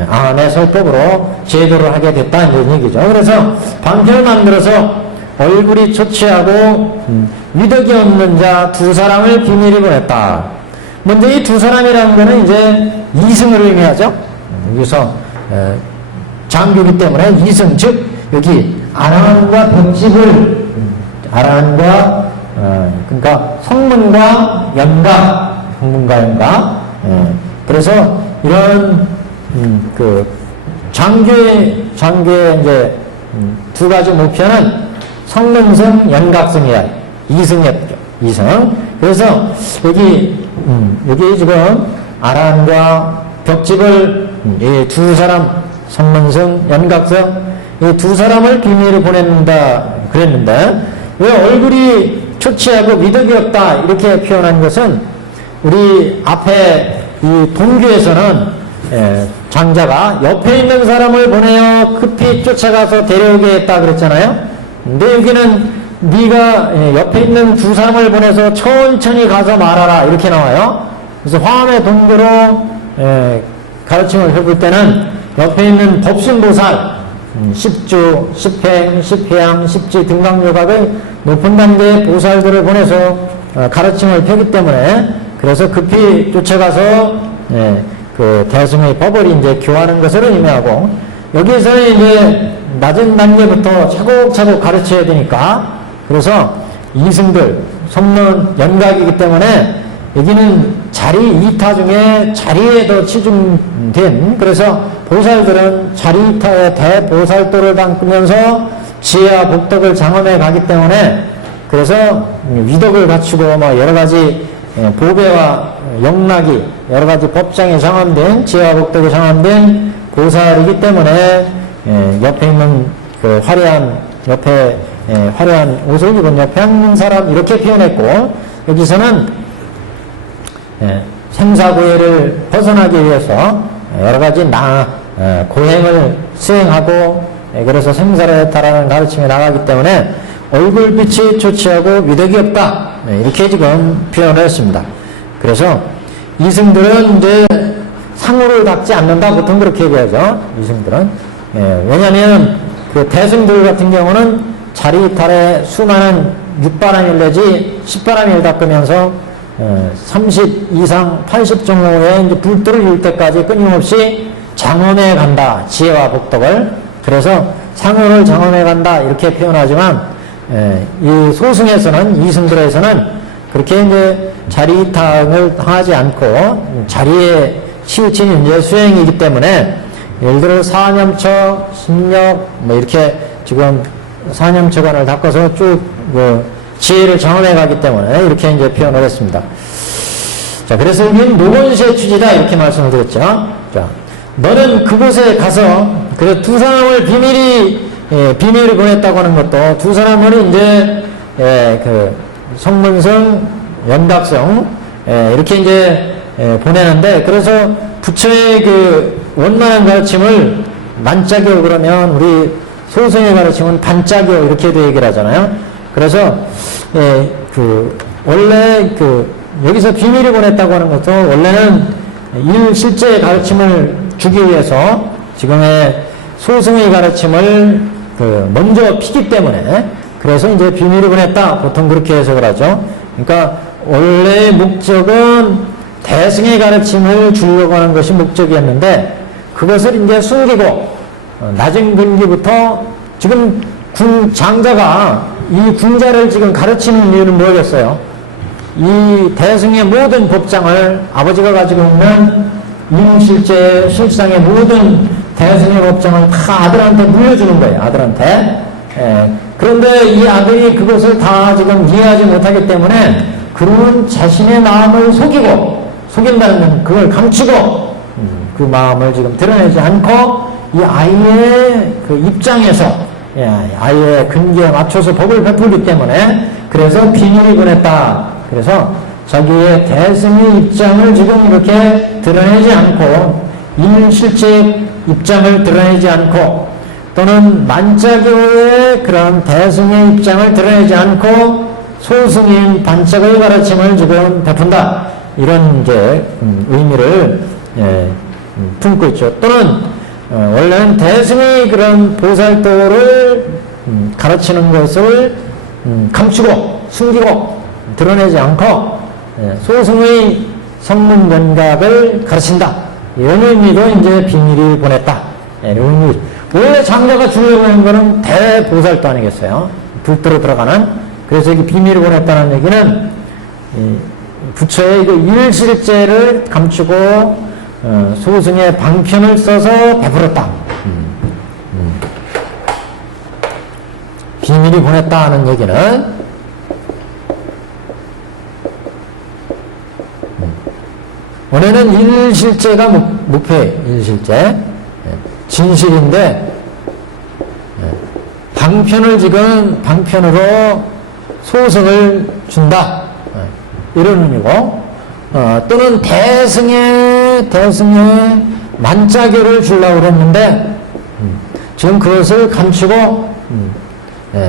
암의 설법으로 제도를 하게 됐다 이런 얘기죠. 그래서 방편을 만들어서 얼굴이 초췌하고 위덕이 없는 자 두 사람을 비밀히 보냈다. 먼저 이 두 사람이라는 거는 이제 이승을 의미하죠. 여기서 장교기 때문에 이승 즉 여기 아라한과 벽집을 아라한과 그러니까 성문과 연각 그래서 이런 그 장교의 이제 두 가지 목표는 성능성, 연각성이야. 이승이었죠. 이승. 그래서 여기 지금 아란과 벽집을 이 두 사람 성문승, 연각성 이 두 사람을 비밀을 보낸다 그랬는데 왜 얼굴이 초췌하고 미덕이 없다 이렇게 표현한 것은 우리 앞에 이 동규에서는 장자가 옆에 있는 사람을 보내어 급히 쫓아가서 데려오게 했다 그랬잖아요. 근데 여기는 네가 옆에 있는 두 사람을 보내서 천천히 가서 말하라 이렇게 나와요. 그래서 화엄의 동교로 가르침을 해볼 때는 옆에 있는 법신보살 10주, 10행, 10회양, 10지 등강요각의 높은 단계의 보살들을 보내서 가르침을 펴기 때문에 그래서 급히 쫓아가서 그 대승의 법을 이제 교하는 것을 의미하고 여기에서는 이제 낮은 단계부터 차곡차곡 가르쳐야 되니까 그래서 이승들, 성론, 연각이기 때문에 여기는 자리 이타 중에 자리에 더 치중된 그래서 보살들은 자리 이타의 대보살도를 담으면서 지혜와 복덕을 장엄해 가기 때문에 그래서 위덕을 갖추고 뭐 여러 가지 보배와 영락이 여러 가지 법장에 장엄된 지혜와 복덕에 장엄된 보살이기 때문에 옆에 있는 그 화려한 옆에 화려한 옷을 입은 옆에 앉는 사람 이렇게 표현했고 여기서는 생사고해를 벗어나기 위해서 여러 가지 고행을 수행하고 그래서 생사를 달하는 가르침에 나가기 때문에 얼굴빛이 초췌하고 미덕이 없다 이렇게 지금 표현을 했습니다. 그래서 이승들은 이제 상호를 닦지 않는다 보통 그렇게 얘기하죠. 이승들은 왜냐하면 그 대승들 같은 경우는 자리 이탈에 수많은 6바람일 내지 10바람일 닦으면서 30 이상 80 정도의 이제 불도를 이룰 때까지 끊임없이 장엄해 간다. 지혜와 복덕을. 그래서 상호를 장엄해 간다. 이렇게 표현하지만, 이 소승에서는, 이승들에서는 그렇게 이제 자리탕을 하지 않고 자리에 치우친 이제 수행이기 때문에 예를 들어 사념처, 심력, 뭐 이렇게 지금 사념처관을 닦아서 쭉 지혜를 장엄해 가기 때문에 이렇게 이제 표현을 했습니다. 자, 그래서 여기는 노건시의 취지다 이렇게 말씀을 드렸죠. 자, 너는 그곳에 가서 그 두 사람을 비밀을 보냈다고 하는 것도 두 사람을 이제 그 성문성, 연각성 이렇게 이제 보내는데 그래서 부처의 그 원만한 가르침을 만짝이요 그러면 우리 소승의 가르침은 반짝이요 이렇게도 얘기를 하잖아요. 그래서 원래 여기서 비밀을 보냈다고 하는 것도 원래는 실제 가르침을 주기 위해서 지금의 소승의 가르침을 먼저 피기 때문에 그래서 이제 비밀을 보냈다 보통 그렇게 해석을 하죠. 그러니까 원래 목적은 대승의 가르침을 주려고 하는 것이 목적이었는데 그것을 이제 숨기고 낮은 근기부터 지금 장자가 이 군자를 지금 가르치는 이유는 뭐겠어요? 이 대승의 모든 법장을 아버지가 가지고 있는 임실제 실상의 모든 대승의 법장을 다 아들한테 물려주는 거예요. 아들한테. 그런데 이 아들이 그것을 다 지금 이해하지 못하기 때문에 그런 자신의 마음을 속인다는 건 그걸 감추고 그 마음을 지금 드러내지 않고 이 아이의 그 입장에서 아이의 근기에 맞춰서 법을 베풀기 때문에 그래서 비밀을 보냈다. 그래서 자기의 대승의 입장을 지금 이렇게 드러내지 않고 실제 입장을 드러내지 않고 또는 만자교의 그런 대승의 입장을 드러내지 않고 소승인 반짝의 가르침을 지금 베푼다. 이런 이제 의미를 품고 있죠. 또는 원래는 대승의 그런 보살도를 가르치는 것을 감추고 숨기고 드러내지 않고 소승의 성문연각을 가르친다. 이런 의미로 이제 비밀을 보냈다. 이런 의미. 원래 장자가 주려고 하는 것은 대보살도 아니겠어요? 불도로 들어가는. 그래서 이게 비밀을 보냈다는 얘기는 부처의 그 일실제를 감추고 소승의 방편을 써서 베풀었다. 비밀이 보냈다 하는 얘기는 원래는 일실제가 목표예요. 일실제. 진실인데 방편을 지금 방편으로 소승을 준다 이런 의미고 또는 대승에 만자교를 주려고 그랬는데 지금 그것을 감추고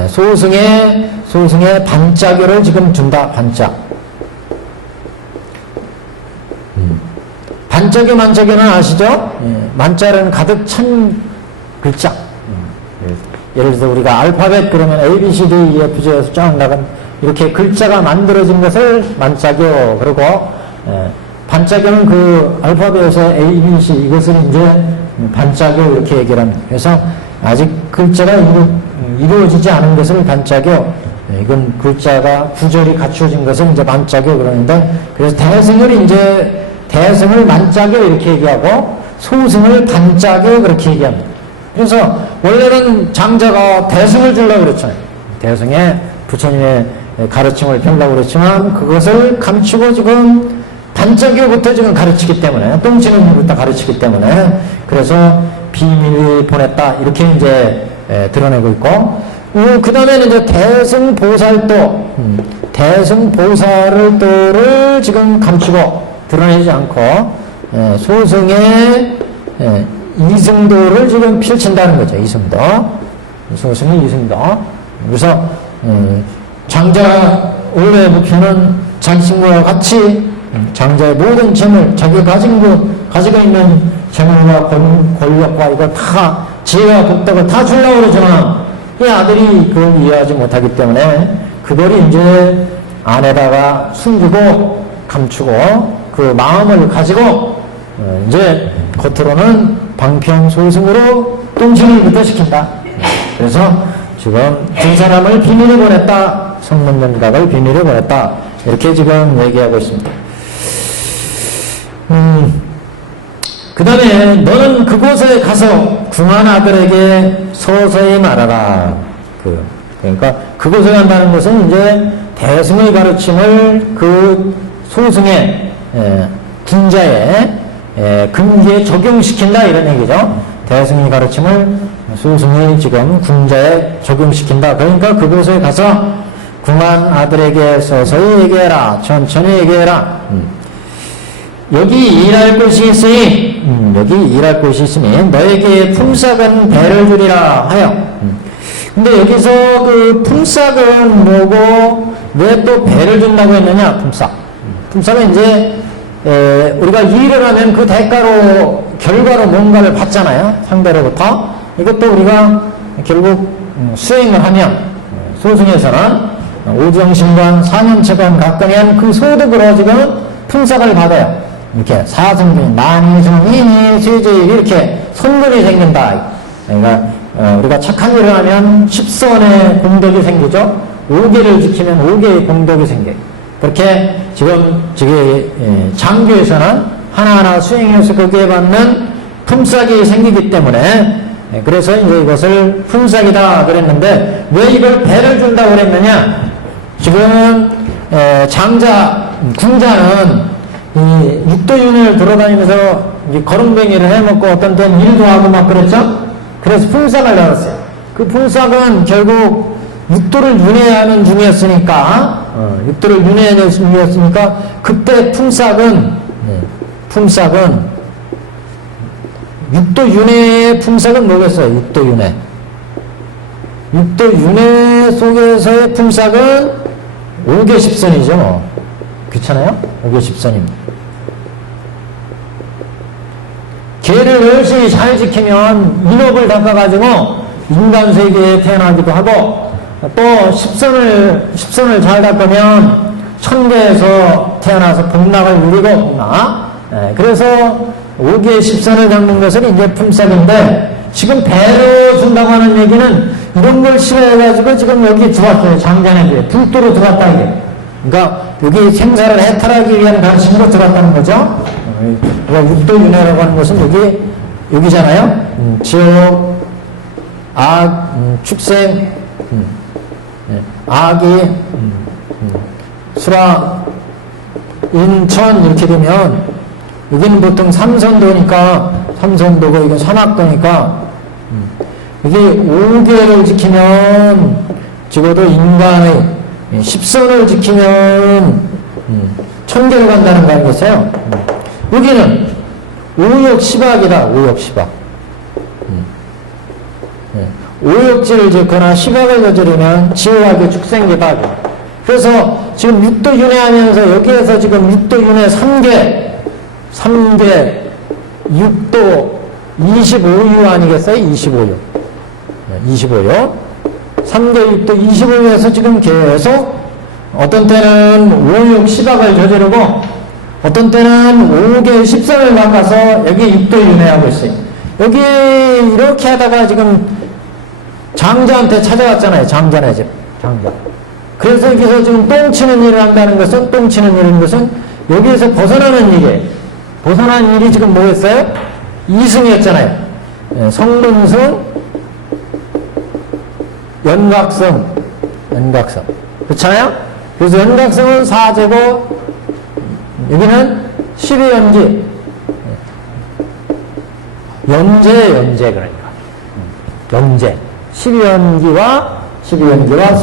소승에 반자교를 지금 준다. 반자교 만자교는 아시죠? 만자는 가득 찬 글자. 예를 들어서 우리가 알파벳 그러면 A, B, C, D, E, F, G에서 쫙 나간 이렇게 글자가 만들어진 것을 만자교. 그리고 반자교는 그 알파벳에서 A, B, C 이것을 이제 반자교 이렇게 얘기를 합니다. 그래서 아직 글자가 이루어지지 않은 것을 반자교, 이건 글자가 구절이 갖추어진 것을 이제 만자교 그러는데, 그래서 대승을 만자교 이렇게 얘기하고 소승을 반자교 그렇게 얘기합니다. 그래서 원래는 장자가 대승을 주려고 그랬잖아요. 대승에 부처님의 가르침을 펴려고 그랬지만 그것을 감추고 지금 반자교부터 지금 가르치기 때문에, 똥치는 일부터 가르치기 때문에, 그래서 비밀이 보냈다 이렇게 이제 드러내고 있고, 그 다음에는 이제 대승보살도를 지금 감추고 드러내지 않고 소승의 이승도를 지금 펼친다는 거죠. 이승도, 소승의 이승도. 그래서 장자 원래 목표는 자기 친구와 같이 장자의 모든 재물, 자기가 가지고 있는 재물과 권력과 이걸 다 지혜와 복덕을 다 주려고 그러지만 이 아들이 그걸 이해하지 못하기 때문에 그걸 이제 안에다가 숨기고 감추고 그 마음을 가지고 이제 겉으로는 방편소승으로 똥침을부터 시킨다. 그래서 지금 두 사람을 비밀에 보냈다. 성문명각을 비밀에 보냈다. 이렇게 지금 얘기하고 있습니다. 그 다음에 너는 그곳에 가서 궁한 아들에게 서서히 말하라. 그러니까 그곳에 간다는 것은 이제 대승의 가르침을 그 소승의 군자의 근기에 적용시킨다 이런 얘기죠. 대승의 가르침을 소승이 지금 군자에 적용시킨다. 그러니까 그곳에 가서 궁한 아들에게 서서히 얘기해라. 천천히 얘기해라. 여기 일할 곳이 있으니 너에게 품삯은 배를 주리라 하여. 근데 여기서 그 품삯은 뭐고 왜 또 배를 준다고 했느냐? 품삯은 이제 우리가 일을 하면 그 대가로 결과로 뭔가를 받잖아요. 상대로부터. 이것도 우리가 결국 수행을 하면 소승에서는 오정신관 4년체관 가끔면 그 소득으로 지금 품삯을 받아요. 이렇게 사승진, 난이승, 세제일 이렇게 선물이 생긴다. 그러니까 우리가 착한 일을 하면 10선의 공덕이 생기죠. 5개를 지키면 5개의 공덕이 생겨요. 그렇게 지금 장교에서는 하나하나 수행해서 거기에 받는 품삯이 생기기 때문에 그래서 이제 이것을 품삯이다 그랬는데 왜 이걸 배를 준다고 그랬느냐? 지금 군자는 이 육도윤회를 돌아다니면서 거름뱅이를 해먹고 어떤 때는 일도 하고 막 그랬죠? 그래서 품삯을 받았어요. 그 품삯은 결국 육도를 윤회하는 중이었으니까, 그때 품삯은 육도윤회의 품삯은 뭐겠어요? 육도윤회 속에서의 품삯은 5개 10선이죠. 뭐. 그렇잖아요? 5개 10선입니다. 계를 열심히 잘 지키면 인업을 닦아가지고 인간 세계에 태어나기도 하고 또 10선을 잘 닦으면 천계에서 태어나서 복락을 누리고 그래서 5개의 10선을 닦는 것은 이제 품삯인데 지금 배로 준다고 하는 얘기는 이런 걸 싫어해가지고 지금 여기 들어왔어요. 장자에게 불도로 들어왔다 이게. 그러니까 여기 생사를 해탈하기 위한 가르침으로 들어왔다는 거죠. 그러니까 육도윤회라고 하는 것은 여기잖아요. 지옥, 악, 축생, 악이, 수락, 인천 이렇게 되면 여기는 보통 삼선도니까, 삼선도고, 이건 선악도니까, 이게 5개를 지키면, 적어도 인간의 10선을 지키면, 1000개를 간다는 거 아니겠어요? 여기는 5욕 10악이다, 5욕 10악. 5욕지를 짓거나 10악을 저지르면 지옥하게 축생기다. 그래서 지금 6도 윤회하면서 여기에서 지금 6도 윤회 3개, 6도 25유 아니겠어요? 25유. 25유. 3개, 6도 25유에서 지금 계속 어떤 때는 5욕 10악을 저지르고 어떤 때는 5개 10선을 바꿔서 여기 6도 윤회하고 있어요. 여기 이렇게 하다가 지금 장자한테 찾아왔잖아요. 장자네 집. 장자. 그래서 여기서 지금 똥치는 일을 한다는 것은, 똥치는 일인 것은 여기에서 벗어나는 일이에요. 벗어나는 일이 지금 뭐였어요? 이승이었잖아요. 성문승, 연각성, 연각성. 그렇잖아요? 그래서 연각성은 사제고, 여기는 12연기. 연제 그러니까. 연제. 12연기와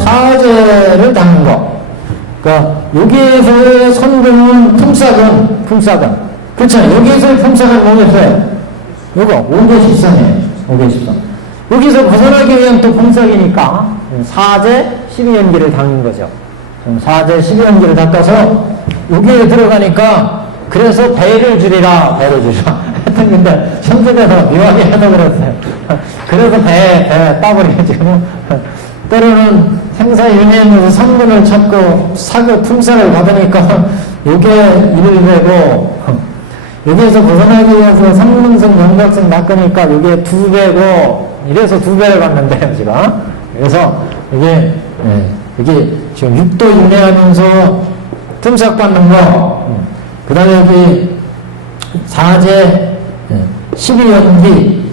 사제를 당한 거. 그러니까 여기에서의 선금은 품삯은 그렇잖아요. 여기에서의 품삯은 뭐겠어요? 이거 5개 10선이에요. 5개 10선. 여기서 벗어나기 위한 또 품삯이니까 사제 12연기를 당한 거죠. 사제 12연기를 닦아서 여기에 들어가니까 그래서 배를 줄이라. 하여튼 근데 천국에서 묘하게 하다 그랬어요. 그래서 배 따버리게 지금 때로는 생사윤회하면서 성분을 찾고 사교 품삯을 받으니까 요게 일을 내고 여기에서 벗어나기 위해서 성문성 연각성 낚으니까 요게 2배고 이래서 2배를 받는데요 지금. 그래서 이게 지금 6도 윤회하면서 품삯 받는 거, 그 다음에 여기 사제 12연기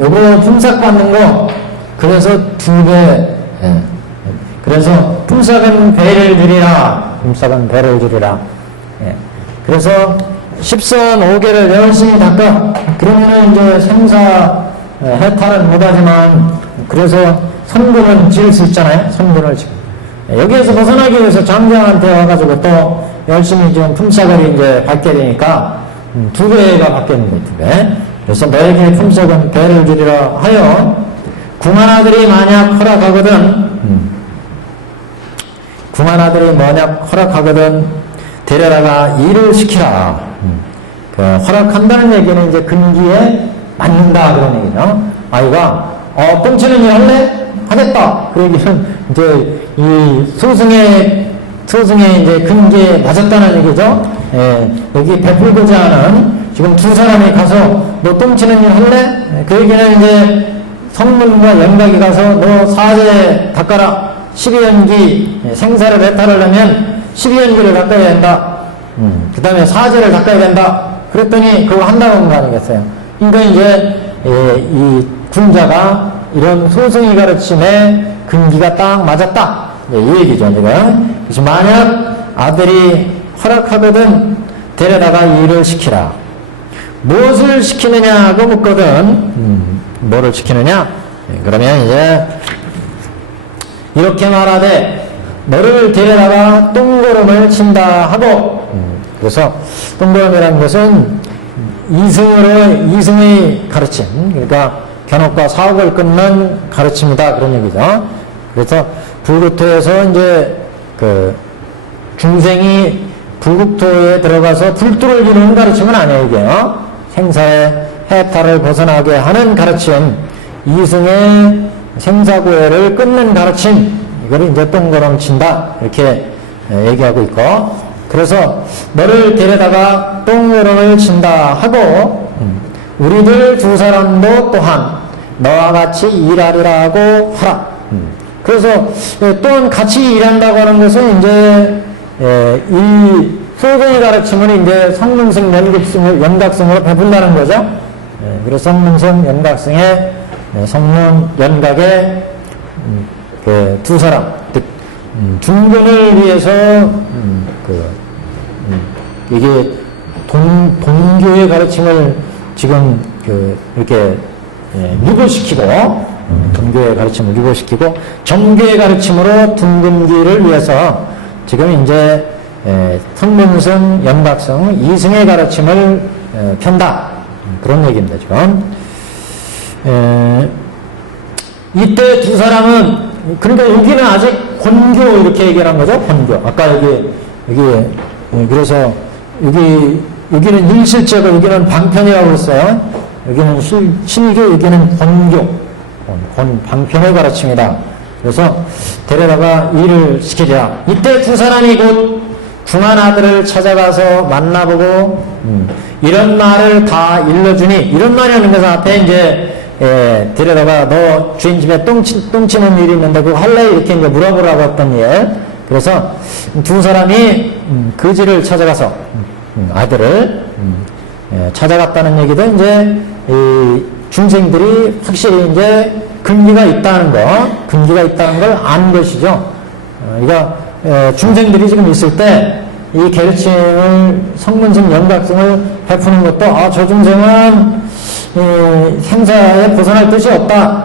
요거 품삯 받는 거, 그래서 2배, 그래서 품삯은 배를 드리라. 그래서 10선 5개를 열심히 닦아. 그러면은 이제 생사 해탈은 못하지만, 그래서 선군은 지을 수 있잖아요. 선군을 지금. 여기에서 벗어나기 위해서 장장한테 와가지고 또 열심히 좀 품삯을 이제 받게 되니까 2배가 받겠는 거예요. 2배. 그래서 너에게 품삯은 배를 주리라 하여 궁한아들이 만약 허락하거든 데려다가 일을 시키라. 그 허락한다는 얘기는 이제 근기에 맞는다 그런 얘기죠. 아이가 똥치는 일 할래? 하겠다. 그 얘기는 이제 이 소승의 이제 근기에 맞았다는 얘기죠. 여기 베풀고자 하는 지금 2사람이 가서 너 똥치는 일 할래? 그 얘기는 이제 성문과 연각이 가서 너 사제 닦아라. 12연기 생사를 배탈하려면 12연기를 닦아야 된다. 그 다음에 사제를 닦아야 된다. 그랬더니 그거 한다는 거 아니겠어요. 그러니까 이제 이 군자가 이런 소승이 가르침에 근기가 딱 맞았다. 이 얘기죠 지금. 그래서 만약 아들이 허락하거든 데려다가 일을 시키라. 무엇을 시키느냐고 묻거든. 뭐를 시키느냐? 그러면 이제 이렇게 말하되 너를 데려다가 똥걸음을 친다 하고. 그래서 똥걸음이라는 것은 이승의 가르침, 그러니까 견업과 사업을 끊는 가르침이다 그런 얘기죠. 그래서 불국토에서 이제 그 중생이 불국토에 들어가서 불도를 이루는 가르침은 아니에요. 이게요. 생사의 해탈을 벗어나게 하는 가르침, 이승의 생사고해를 끊는 가르침, 이걸 이제 똥걸음 친다 이렇게 얘기하고 있고. 그래서 너를 데려다가 똥걸음을 친다 하고 우리들 2사람도 또한 너와 같이 일하리라고 하라. 그래서 또한 같이 일한다고 하는 것은 이제 이 소승의 가르침은 이제 성문성 연각성으로 베푼다는 거죠. 그래서 성문성 연각성의 성문 연각의 그 2사람, 즉 중근을 위해서 이게 동교의 가르침을 지금 이렇게 유보시키고, 동교의 가르침을 유보시키고, 정교의 가르침으로 둥근기를 위해서 지금 이제 성문승, 연각성, 이승의 가르침을 편다. 그런 얘기입니다, 지금. 이때 두 사람은, 그러니까 여기는 아직 권교 이렇게 얘기한 거죠, 권교. 아까 여기, 그래서 여기는 일실제고 여기는 방편이라고 했어요. 여기는 실교, 여기는 권교. 방편의 가르침이다. 그래서 데려다가 일을 시키자. 이때 두 사람이 곧 궁한 아들을 찾아가서 만나보고, 이런 말을 다 일러주니, 이런 말이라는 것은 앞에 이제, 데려다가 너 주인 집에 똥 치는 일이 있는데 그거 할래? 이렇게 이제 물어보라고 했던 일. 그래서 두 사람이 거지를 찾아가서 아들을 찾아갔다는 얘기도 이제 이 중생들이 확실히 이제 근기가 있다는 걸 안 것이죠. 그러니까 중생들이 지금 있을 때 이 계르침을 성문승 연각성을 베푸는 것도 저 중생은 생사에 벗어날 뜻이 없다.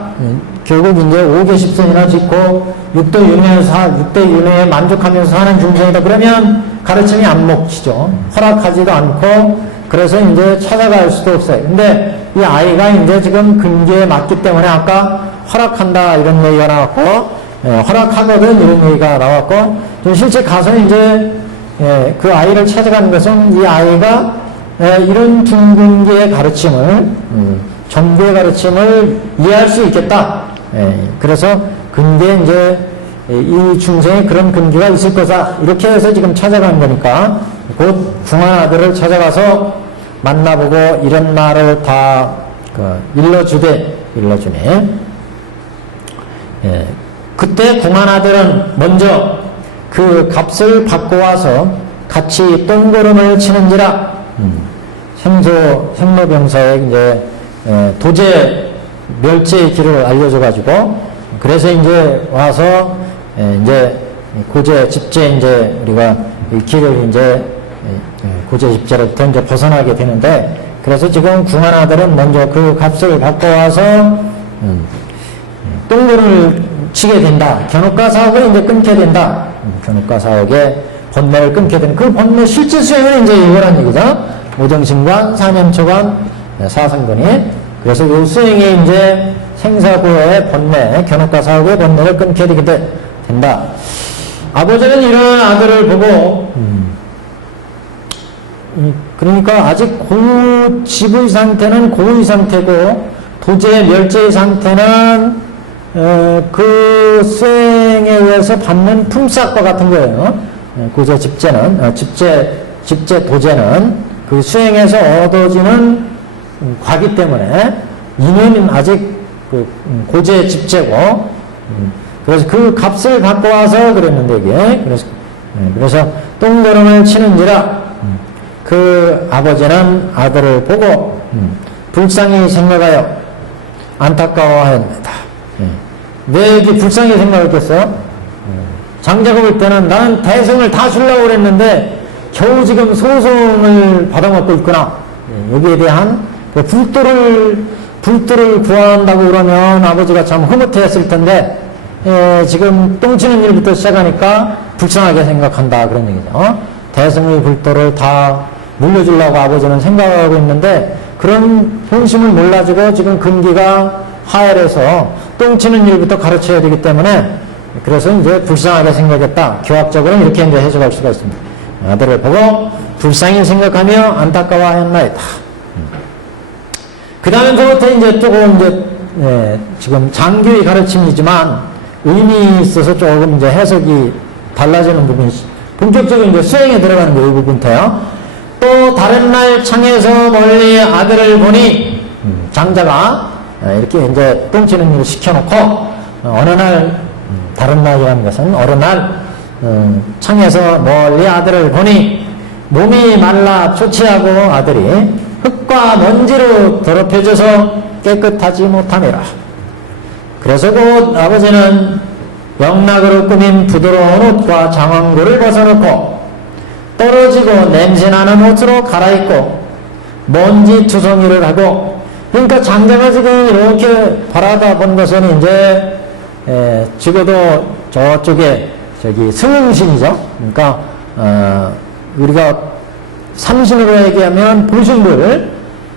결국 이제 5개 10선이나 짓고 6대 윤회에 만족하면서 사는 중생이다. 그러면 가르침이 안 먹히죠. 허락하지도 않고 그래서 이제 찾아갈 수도 없어요. 근데 이 아이가 이제 지금 근기에 맞기 때문에 아까 허락한다 이런 얘기가 나왔고 허락하거든 이런 얘기가 나왔고 실제 가서 이제 그 아이를 찾아가는 것은 이 아이가 이런 둥근기의 가르침을 정교의 가르침을 이해할 수 있겠다. 그래서 근기에 이제 이 중생에 그런 근기가 있을 거다. 이렇게 해서 지금 찾아간 거니까 곧 궁한 아들을 찾아가서 만나보고 이런 말을 다 일러주네. 그때 궁한 아들은 먼저 그 값을 받고 와서 같이 똥걸음을 치는지라 생로병사에 이제 도제 멸제의 길을 알려줘가지고 그래서 이제 와서 이제 고제 집제 이제 우리가 이 길을 이제 고제 집제로부터 이제 벗어나게 되는데 그래서 지금 궁한 아들은 먼저 그 값을 받고 와서 똥걸음을 치게 된다. 견옥과 사옥을 이제 끊게 된다. 견옥과 사옥의 번뇌를 끊게 되는 그 번뇌 실제 수행은 이제 이거란 얘기죠. 오정신관, 사념초관, 사상근이. 그래서 이 수행이 이제 생사고의 번뇌, 견옥과 사옥의 번뇌를 끊게 되게 된다. 아버지는 이런 아들을 보고, 그러니까 아직 고집의 상태는 고의 상태고, 도제 멸제의 상태는 그 수행에 의해서 받는 품삯과 같은 거예요. 고제 집제는, 집제 도제는 그 수행에서 얻어지는 과기 때문에 인연은 아직 그 고제 집제고, 그래서 그 값을 받고 와서 그랬는데 이게 그래서 똥걸음을 치는지라 그 아버지는 아들을 보고 불쌍히 생각하여 안타까워하였다. 왜 이렇게 불쌍히 생각했겠어요? 장자가 볼 때는 나는 대승을 다 주려고 그랬는데 겨우 지금 소송을 받아먹고 있구나. 여기에 대한 그 불도를 구한다고 그러면 아버지가 참 흐뭇했을 텐데 지금 똥치는 일부터 시작하니까 불쌍하게 생각한다 그런 얘기죠. 대승의 불도를 다 물려주려고 아버지는 생각하고 있는데 그런 본심을 몰라주고 지금 근기가 하열해서 똥치는 일부터 가르쳐야 되기 때문에 그래서 이제 불쌍하게 생각했다. 교학적으로는 이렇게 이제 해석할 수가 있습니다. 아들을 보고 불쌍히 생각하며 안타까워하였나이다. 그 다음부터 이제 조금 이제 지금 장교의 가르침이지만 의미 있어서 조금 이제 해석이 달라지는 부분이 본격적인 이제 수행에 들어가는 거 이 부분부터요. 또 다른 날 창에서 멀리 아들을 보니 장자가 이렇게 이제 똥치는 일을 시켜놓고 어느 날 다른 날이라는 것은 어느 날 창에서 멀리 아들을 보니 몸이 말라 초췌하고 아들이 흙과 먼지로 더럽혀져서 깨끗하지 못하니라. 그래서 곧 아버지는 영락으로 꾸민 부드러운 옷과 장황고를 벗어놓고 떨어지고 냄새나는 옷으로 갈아입고 먼지 투성이를 하고, 그러니까 장자가 지금 이렇게 바라다 본 것은 이제 적어도 저쪽에 저기 승흥신이죠. 그러니까 우리가 삼신으로 얘기하면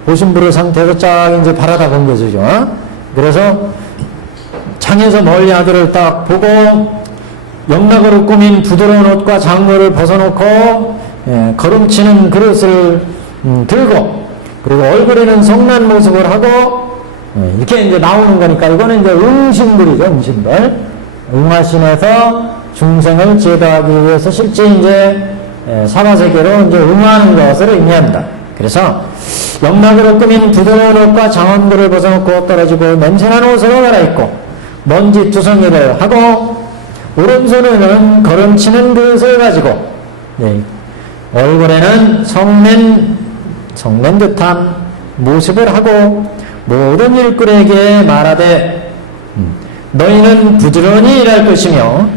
보신불을 상태에서 쫙 이제 바라다 본 거죠. 그래서 창에서 멀리 아들을 딱 보고 영락으로 꾸민 부드러운 옷과 장모를 벗어놓고 걸음치는 그릇을 들고, 그리고 얼굴에는 성난 모습을 하고, 이렇게 이제 나오는 거니까 이거는 이제 응신불이죠. 응신불. 응화신에서 중생을 제도하기 위해서 실제 이제 사바세계로 이제 응화하는 것을 의미합니다. 그래서 영락으로 꾸민 부드러운 옷과 장원부를 벗어놓고 떨어지고 냄새나는 옷으로 갈아입고 먼지 투성이를 하고 오른손에는 걸음치는 그릇을 가지고 얼굴에는 성낸 듯한 모습을 하고 모든 일꾼에게 말하되 너희는 부지런히 일할 것이며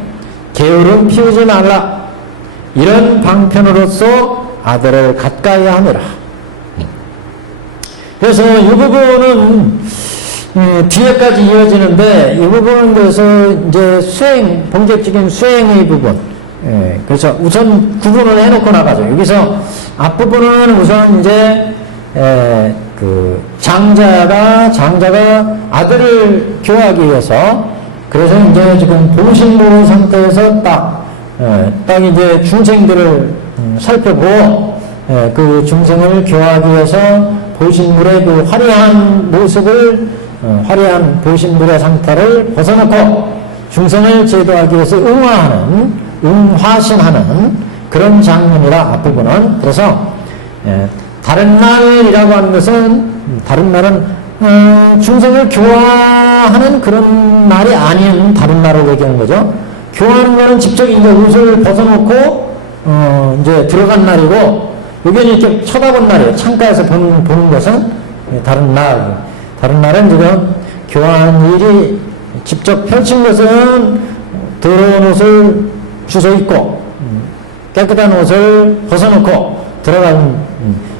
게으름 피우지 말라. 이런 방편으로서 아들을 가까이 하느라. 그래서 이 부분은 뒤에까지 이어지는데, 이 부분은 그래서 이제 본격적인 수행의 부분. 그래서 우선 구분을 해놓고 나가죠. 여기서 앞부분은 우선 이제 그 장자가 아들을 교화하기 위해서, 그래서 이제 지금 보신모 상태에서 딱 이제 중생들을 살펴보고 그 중생을 교화하기 위해서 보신물의 그 화려한 모습을, 화려한 보신물의 상태를 벗어놓고 중생을 제도하기 위해서 응화신하는 그런 장면이라 앞부분은. 그래서 다른 날이라고 하는 것은, 다른 날은 중생을 교화하는 그런 날이 아닌 다른 날을 얘기하는 거죠. 교화하는 거는 직접 이제 옷을 벗어놓고 이제 들어간 날이고, 여기는 이렇게 쳐다본 날이에요. 창가에서 보는 것은 다른 날. 다른 날은 지금 교화하는 일이 직접 펼친 것은 더러운 옷을 주워 입고 깨끗한 옷을 벗어놓고 들어간,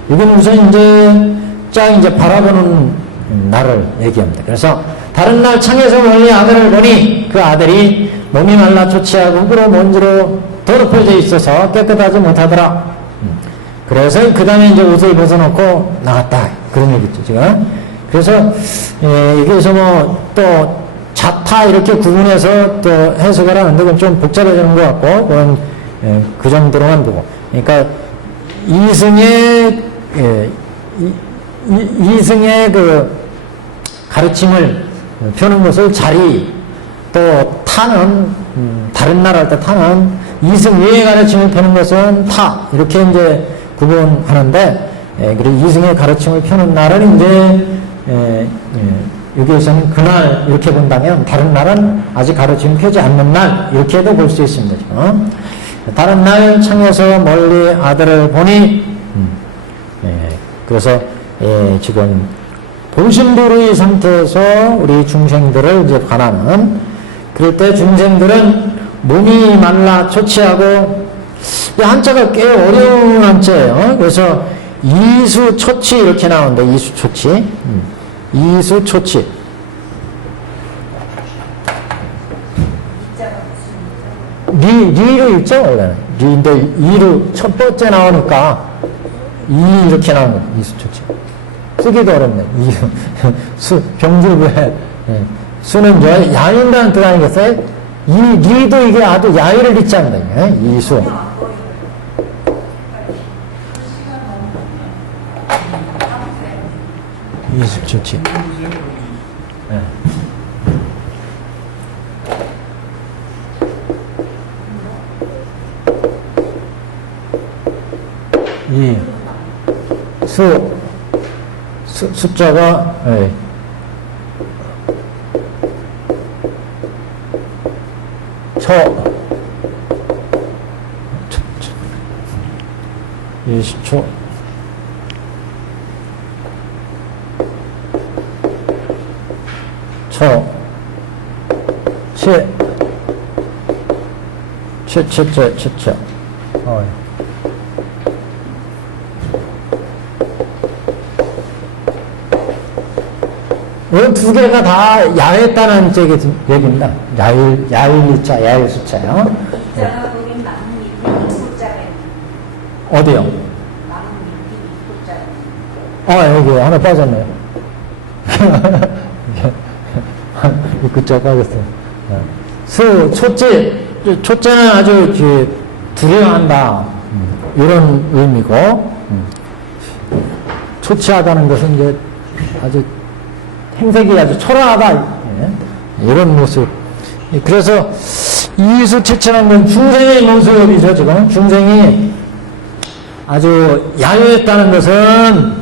여기는 우선 이제 바라보는 날을 얘기합니다. 그래서 다른 날 창에서 멀리 아들을 보니 그 아들이 몸이 말라 초치하고 흙으로 먼지로 더럽혀져 있어서 깨끗하지 못하더라. 그래서 그 다음에 이제 옷을 벗어놓고 나갔다. 그런 얘기죠, 지금. 그래서 여기서 뭐 또 자타 이렇게 구분해서 또 해석을 하는데 그건 좀 복잡해지는 것 같고, 그건 그 정도로만 보고. 그러니까 이승의 그 가르침을 펴는 것을 자리, 또 타는, 다른 나라 할 때 타는, 이승 외의 가르침을 펴는 것은 타, 이렇게 이제 구분하는데, 그리고 이승의 가르침을 펴는 날은 이제 여기에서는 그날 이렇게 본다면, 다른 날은 아직 가르침을 펴지 않는 날, 이렇게도 볼 수 있습니다. 지금. 다른 날 창에서 멀리 아들을 보니, 그래서 지금 보신불의 상태에서 우리 중생들을 이제 관하는, 그럴 때 중생들은 몸이 말라 초치하고, 이 한자가 꽤 어려운 한자예요. 그래서 이수초치 이렇게 나오는데, 이수초치. 이수초치. 리로 읽죠, 원래는. 리인데, 이로 첫 번째 나오니까, 이렇게 나오는 거예요, 이수초치. 쓰기도 어렵네. 병주부에, 수는 야인다는 뜻 아니겠어요? 리도 이게 아주 야유를 잇자입니다. 이수. 이수초치. 이 숫자가 초 20초 채 이 두 개가 다 야했다는 얘기입니다. 야일 자, 야일 숫자요. 숫자가 거긴 나뭇잎이 숫자가 있는 어디요? 나뭇잎이 숫자가 있는 여기 하나 빠졌네요. 이 글자 빠졌어요. 초째는 아주 두려워한다. 이런 의미고, 초췌하다는 것은 이제 아주 행색이 아주 초라하다. 이런 모습. 그래서 이수초췌한 건 중생의 모습이죠, 지금. 중생이 아주 야유했다는 것은,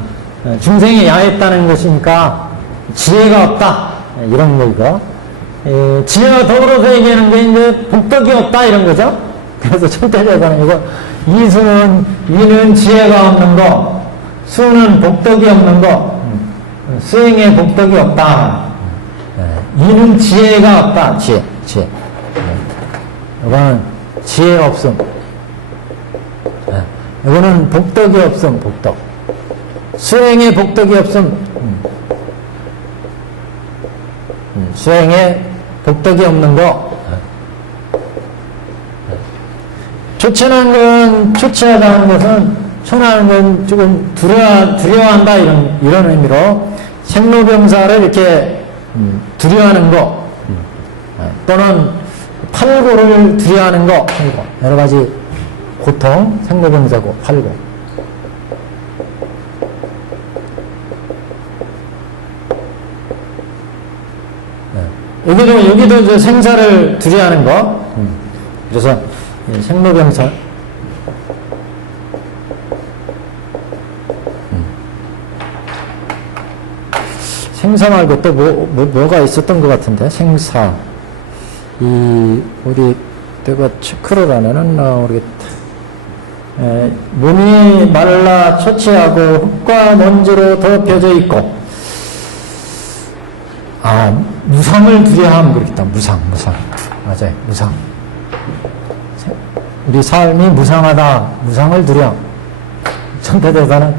중생이 야했다는 것이니까 지혜가 없다. 이런 거고. 지혜가 더불어서 얘기하는 게 이제 복덕이 없다. 이런 거죠. 그래서 천태제사는 이거, 이는 지혜가 없는 거, 수는 복덕이 없는 거, 수행에 복덕이 없다. 이는 지혜가 없다. 지혜. 이거는 지혜가 없음. 이거는 복덕이 없음. 복덕. 수행에 복덕이 없음. 수행에 복덕이 없는 거. 초췌하다는 것은, 초라한 건 조금 두려워한다, 이런 의미로, 생로병사를 이렇게, 두려워하는 거, 또는 팔고를 두려워하는 거, 여러 가지 고통, 생로병사고, 팔고. 여기도 이제 생사를 두려워하는 거. 그래서 생로병사. 생사 말고 또 뭐가 있었던 것 같은데. 생사. 어디 내가 체크를 안 해놨나 모르겠다. 몸이 말라 초췌하고 흙과 먼지로 덮여져 있고, 무상을 두려워함. 그렇겠다. 무상. 맞아요. 무상. 우리 삶이 무상하다. 무상을 두려워. 천태대사는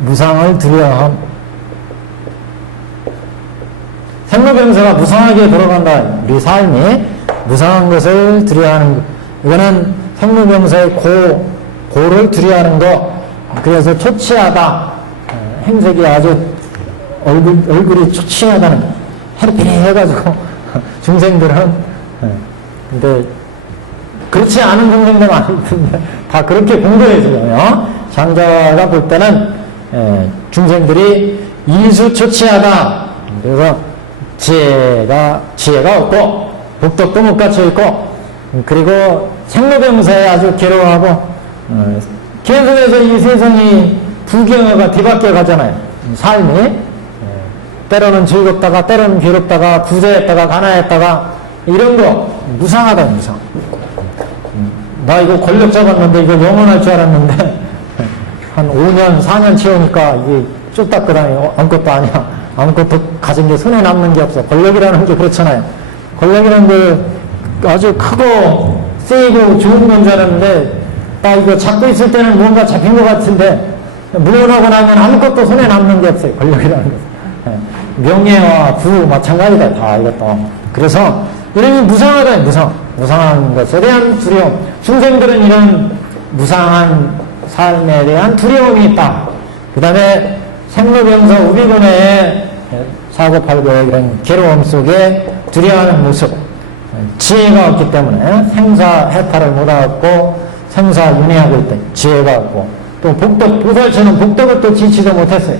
무상을 두려워함. 생로병사가 무상하게 돌아간다. 우리 삶이 무상한 것을 두려워하는 것. 이거는 생로병사의 고를 두려워하는 것. 그래서 초췌하다. 행색이 아주 얼굴이 초췌하다는 거. 해가지고 중생들은 근데 그렇지 않은 중생들 많이 있는데 다 그렇게 공부해줘요. 장자가 볼 때는 중생들이 이수초취하다. 그래서 지혜가 없고 복덕도 못 갖춰 있고, 그리고 생로병사에 아주 괴로워하고, 계속해서 이 세상이 부경화가 뒤바뀌어 가잖아요. 삶이 때로는 즐겁다가 때로는 괴롭다가 부자였다가 가난했다가 이런 거 무상하다. 무상. 나 이거 권력 잡았는데 이거 영원할 줄 알았는데 한 5년 4년 채우니까 이게 쫄딱거다니 아무것도 아니야. 아무것도 가진 게 손에 남는 게 없어. 권력이라는 게 그렇잖아요. 권력이라는 게 아주 크고 세고 좋은 건 줄 알았는데 나 이거 잡고 있을 때는 뭔가 잡힌 것 같은데 물러나고 나면 아무것도 손에 남는 게 없어요. 권력이라는 것. 명예와 부 마찬가지다. 다 이것도. 그래서 이름이 무상하다. 무상한 것에 대한 두려움. 중생들은 이런 무상한 삶에 대한 두려움이 있다. 그 다음에 생로병사 우비군의 사고팔고 이런 괴로움 속에 두려워하는 모습. 지혜가 없기 때문에 생사 해탈을 못하고 생사 윤회하고 있다. 지혜가 없고 또 복덕, 보살처럼 복덕을 또 지치도 못했어요.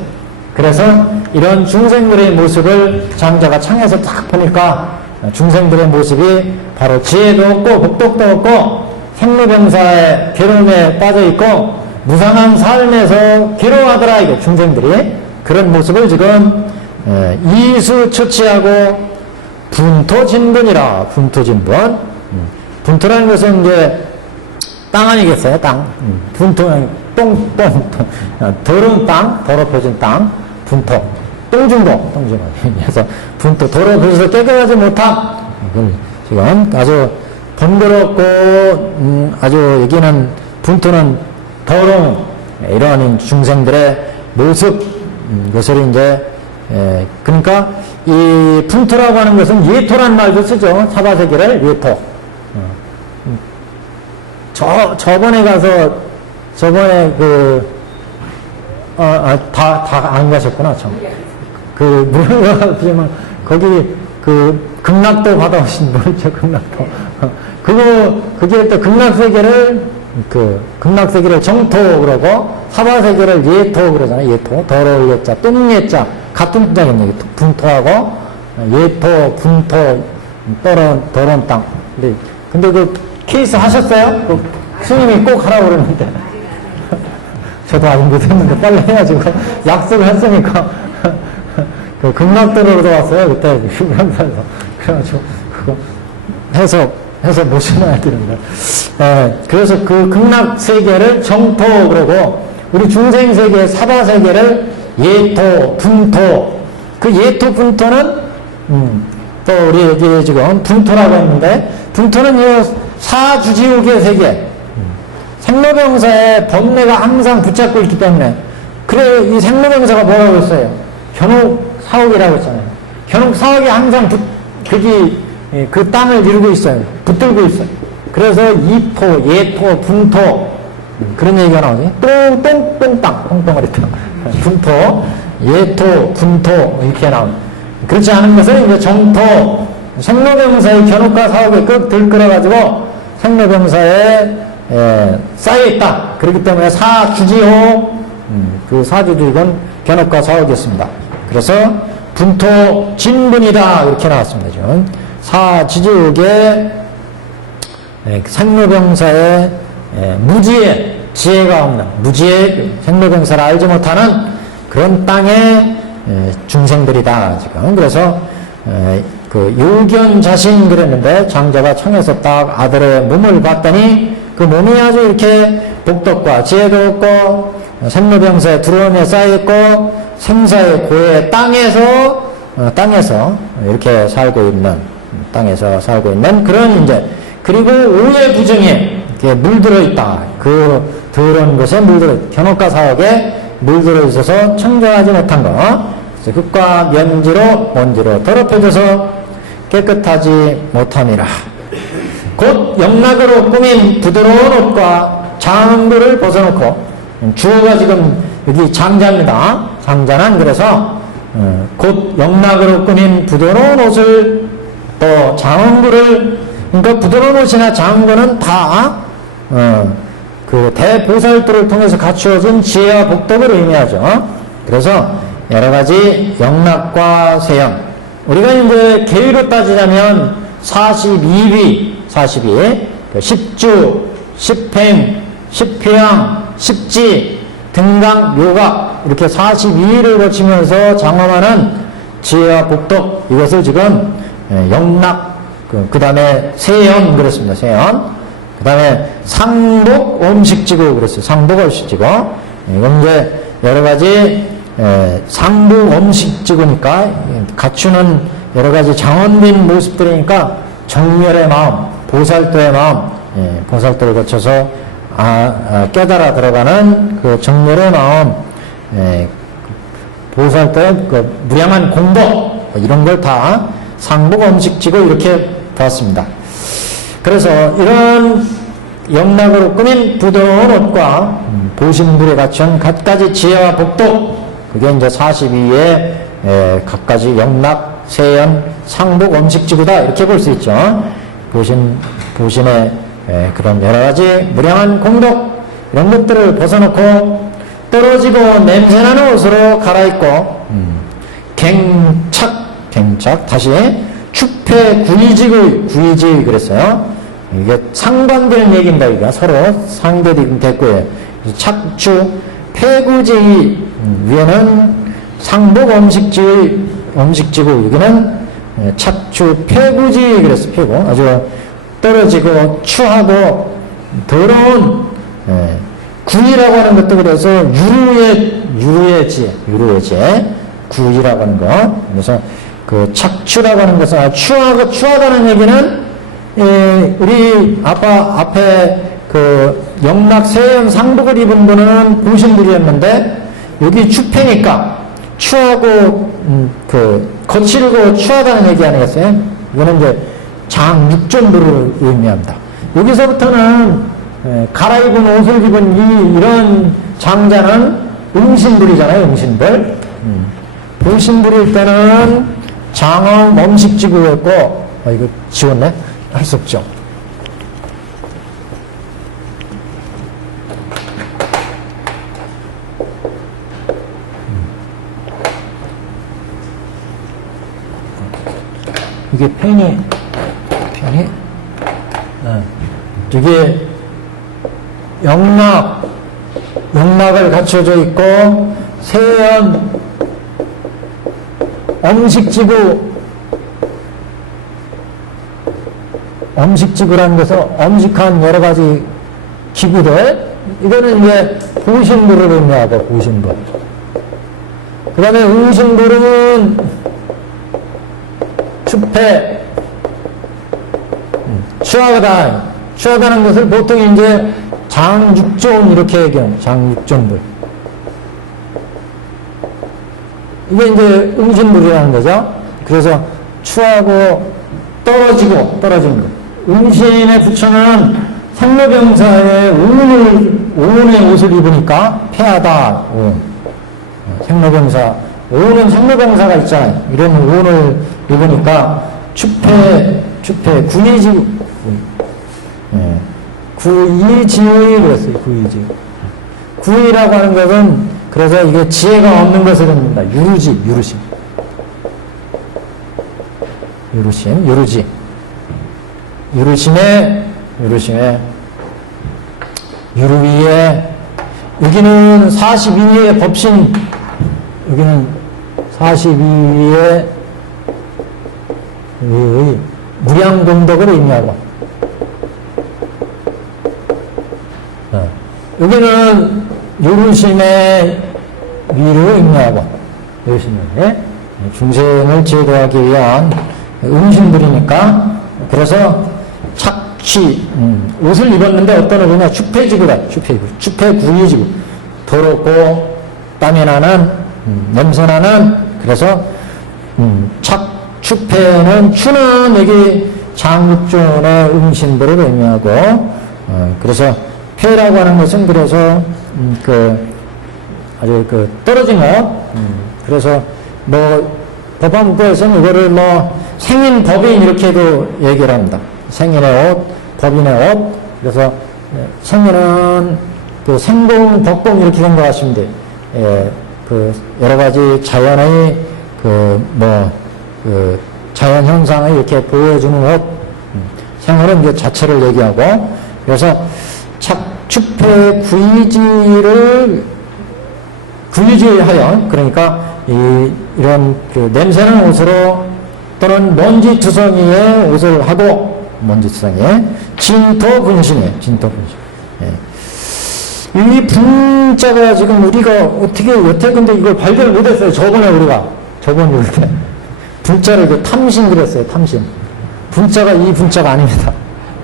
그래서 이런 중생들의 모습을 장자가 창에서 딱 보니까 중생들의 모습이 바로 지혜도 없고 복덕도 없고 생로병사의 괴로움에 빠져있고 무상한 삶에서 괴로워하더라. 이게 중생들이 그런 모습을 지금 이수초취하고 분토진분이라. 분토진분. 분토라는 것은 이제 땅 아니겠어요? 땅. 분토는 똥. 더러운 땅, 더럽혀진 땅. 분토. 똥중도. 그래서 분토. 더럽혀서 깨끗하지 못함. 지금 아주 번거롭고, 아주 여기는 분토는 더러운 이러한 중생들의 모습, 이것을 이제 그러니까 이 분토라고 하는 것은 예토란 말도 쓰죠. 사바세계를 예토. 저번에 다 안 가셨구나, 참. 물어가지만, 거기, 극락도 받아오신 분이죠, 극락도. 그게 또 극락세계를 정토 그러고, 사바세계를 예토 그러잖아요, 예토. 더러울 예자, 똥예자. 같은 분자겠네요, 분토하고, 예토, 분토, 더러운 땅. 근데 케이스 하셨어요? 스님이 꼭 하라고 그러는데. 저도 아직 못했는데 빨리 해가지고 약속을 했으니까 극락도로 들어왔어요 그때 휴양사에서. 그래가지고 그거 해서 모셔놔야 되는데. 그래서 그 극락세계를 정토 그러고 우리 중생세계 사바세계를 예토 분토. 그 예토 분토는 또 우리 여기 지금 분토라고 했는데 분토는 이 사주지옥의 세계. 생로병사의 번뇌가 항상 붙잡고 있기 때문에 그래 이 생로병사가 뭐라고 했어요? 견옥사옥이라고 했잖아요. 견옥사옥이 항상 그 땅을 이루고 있어요. 붙들고 있어요. 그래서 이토, 예토, 분토 그런 얘기가 나오지. 똥땅 똥덩어리 땅 분토, 예토, 분토 이렇게 나옵니다. 그렇지 않은 것은 이제 정토 생로병사의 견옥과 사옥에 꼭 들끓어가지고 생로병사의 쌓여있다. 그렇기 때문에 사주지옥, 그 사주지옥은 견옥과 사옥이었습니다. 그래서 분토 진분이다. 이렇게 나왔습니다. 지금. 사주지옥의 생로병사의 무지의 지혜가 없는, 무지의 생로병사를 알지 못하는 그런 땅의 중생들이다. 지금. 그래서 요견 자신 그랬는데 장자가 청에서 딱 아들의 몸을 봤더니 그 몸이 아주 이렇게 복덕과 지혜도 없고 생로병사의 두려움에 쌓여있고 생사의 고의 땅에서 이렇게 살고 있는 그런 이제 그리고 오해 부정에 물들어 있다. 그 더러운 것에 견옥과 사옥에 물들어 있어서 청정하지 못한 것. 흙과 먼지로 더럽혀져서 깨끗하지 못함이라. 곧 영락으로 꾸민 부드러운 옷과 장구를 벗어놓고 주어가 지금 여기 장자입니다. 장자는 그래서 곧 영락으로 꾸민 부드러운 옷을 또 장구를 그러니까 부드러운 옷이나 장구는 다 그 대보살들을 통해서 갖추어진 지혜와 복덕을 의미하죠. 그래서 여러 가지 영락과 세연 우리가 이제 계위로 따지자면 42비 10주, 10행, 10회양, 10지, 등강, 묘각 이렇게 42일을 거치면서 장엄하는 지혜와 복덕 이것을 지금 영락 그 다음에 세연 그랬습니다. 세연 그 다음에 상복 음식지구 그랬어요. 상복 음식지구 이건 이제 여러 가지 상복 음식지구니까 갖추는 여러 가지 장엄된 모습들이니까 정멸의 마음 보살도의 마음, 보살도를 거쳐서 깨달아 들어가는 그 정멸의 마음, 보살도의 그 무량한 공덕 이런 걸 다 상복 음식지고 이렇게 보았습니다. 그래서 이런 영락으로 꾸민 부드러운 옷과 보신불에 갖춘 갖가지 지혜와 복덕 그게 이제 42의 갖가지 영락, 세연, 상복 음식지구다 이렇게 볼 수 있죠. 보신의 그런 여러 가지 무량한 공덕 이런 것들을 벗어놓고 떨어지고 냄새나는 옷으로 갈아입고 갱착 다시 추패 구이지 그랬어요. 이게 상반되는 얘기입니다. 이게 서로 상대됐고요. 착추 폐구지 위에는 상복 음식지구 여기는 착추 폐구지 그랬어. 폐구 아주 떨어지고 추하고 더러운 구이라고 하는 것도 그래서 유루의 지혜 구이라고 하는 거. 그래서 그 착추라고 하는 것은 추하다는 얘기는 우리 앞에 그 영락 세연 상복을 입은 분은 보신들이었는데 여기 추패니까 추하고 거칠고 추하다는 얘기 아니겠어요? 이거는 이제 장육전부를 의미합니다. 여기서부터는 갈아입은 옷을 입은 이런 장자는 응신불이잖아요, 응신불. 응신불일 때는 장엄 엄식지구였고, 이거 지웠네? 할 수 없죠. 이게 펜이 이게 영막을 갖춰져 있고 세연 엄식지구라는 것은 엄식한 여러 가지 기구들, 이거는 이제 고신부를 의미하고 고신부. 그 다음에 응신부는 추패, 추하다는 것을 보통 이제 장육존 이렇게 얘기해요. 장육존불. 이게 이제 응신불이라는 거죠. 그래서 추하고 떨어지는 거. 응신의 부처는 생로병사의 오운의 옷을 입으니까 폐하다, 오운. 생로병사, 오운은 생로병사가 있잖아요. 이런 오운을 입으니까 추패, 구이지구. 구이지의 그랬어요, 구이지. 구이라고 하는 것은, 그래서 이게 지혜가 없는 것을 의미합니다. 유루심. 유루심의 유루위에, 여기는 42위의 법신, 여기는 42위의 무량공덕을 의미하고, 여기는 유루심의 위를 의미하고, 유루심의 중생을 제도하기 위한 응신불이니까, 그래서 착취, 옷을 입었는데 어떤 옷이냐, 추패지구다. 추패구이지구. 더럽고 땀이 나는, 냄새 나는, 그래서 추패는, 추는 여기 장육존의 응신불을 의미하고, 그래서 폐라고 하는 것은 그래서 아주 떨어진 옷, 그래서 법화문구에서는 이거를 생인 법인 이렇게도 얘기를 합니다. 생인의 옷, 법인의 옷. 그래서 생인은 생공, 법공 이렇게 생각하시면 돼요. 여러 가지 자연의 자연 현상을 이렇게 보여주는 옷. 생인은 이제 자체를 얘기하고, 그래서 추패 구이지하여, 그러니까 이런 냄새나는 옷으로 또는 먼지투성이의 옷을 하고, 먼지투성이의 진토분신이에요. 진토분신. 이 분자가 지금 우리가 여태 근데 이걸 발견을 못했어요. 저번 요일 때 분자를 탐신 그랬어요. 탐신. 분자가 이 분자가 아닙니다.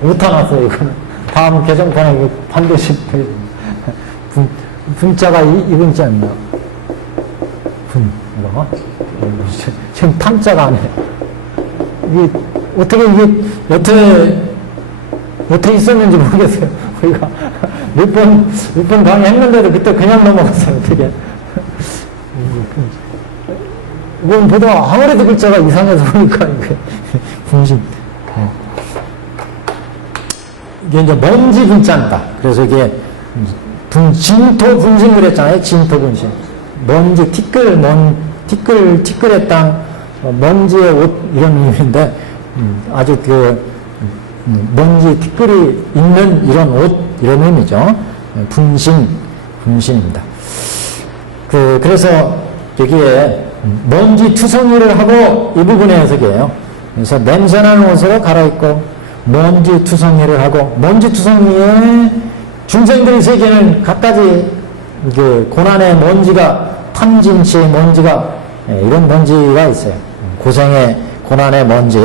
오타 났어요. 이거는 다음 개정판에 반드시 분자가 이 분자입니다. 지금 탐자가 아니에요. 이게 어떻게 있었는지 모르겠어요. 우리가 몇 번 강의했는데도 그때 그냥 넘어갔어요. 어떻게. 이건 보다 아무래도 글자가 이상해서 보니까 이게 분신. 이게 이제 먼지 분자입니다. 그래서 이게 진토 분신 그랬잖아요. 진토 분신. 먼지, 티끌의 땅, 먼지의 옷, 이런 의미인데, 아주 먼지, 티끌이 있는 이런 옷, 이런 의미죠. 분신입니다. 그래서 여기에 먼지 투성이를 하고 이 부분의 해석이에요. 그래서 냄새나는 옷으로 갈아입고, 먼지 투성이를 하고, 먼지 투성이에 중생들의 세계는 갖가지 고난의 먼지가, 탐진치의 먼지가, 이런 먼지가 있어요. 고생의, 고난의 먼지.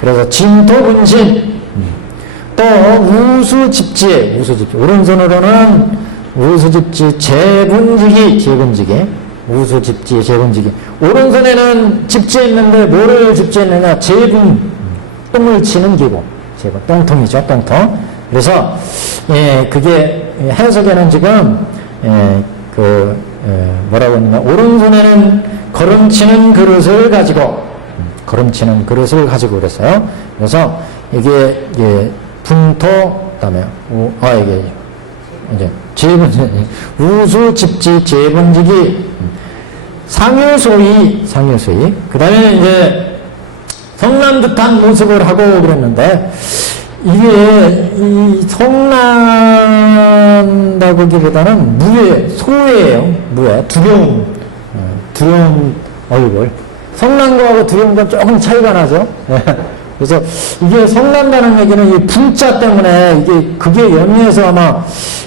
그래서 진토분신. 또 우수집지. 오른손으로는 우수집지, 재분지기. 우수 집지, 재분지기. 오른손에는 집지했는데 뭐를 집지했느냐? 재분, 똥을 치는 기구. 재분, 똥통이죠, 똥통. 그래서, 예, 그게 해석에는 지금, 뭐라고 했느냐? 오른손에는 걸음치는 그릇을 가지고, 걸음치는 그릇을 가지고 그랬어요. 그래서 이게, 분토, 그다음에, 이게, 이제, 재분지기, 우수 집지, 재분지기, 상유소위, 그 다음에 이제 성난 듯한 모습을 하고 그랬는데, 이게, 성난다고 하기보다는 소예요. 두려운 얼굴. 성난거하고 두려운 건 조금 차이가 나죠. 그래서 이게 성난다는 얘기는 이 분자 때문에 그게 연이어서 아마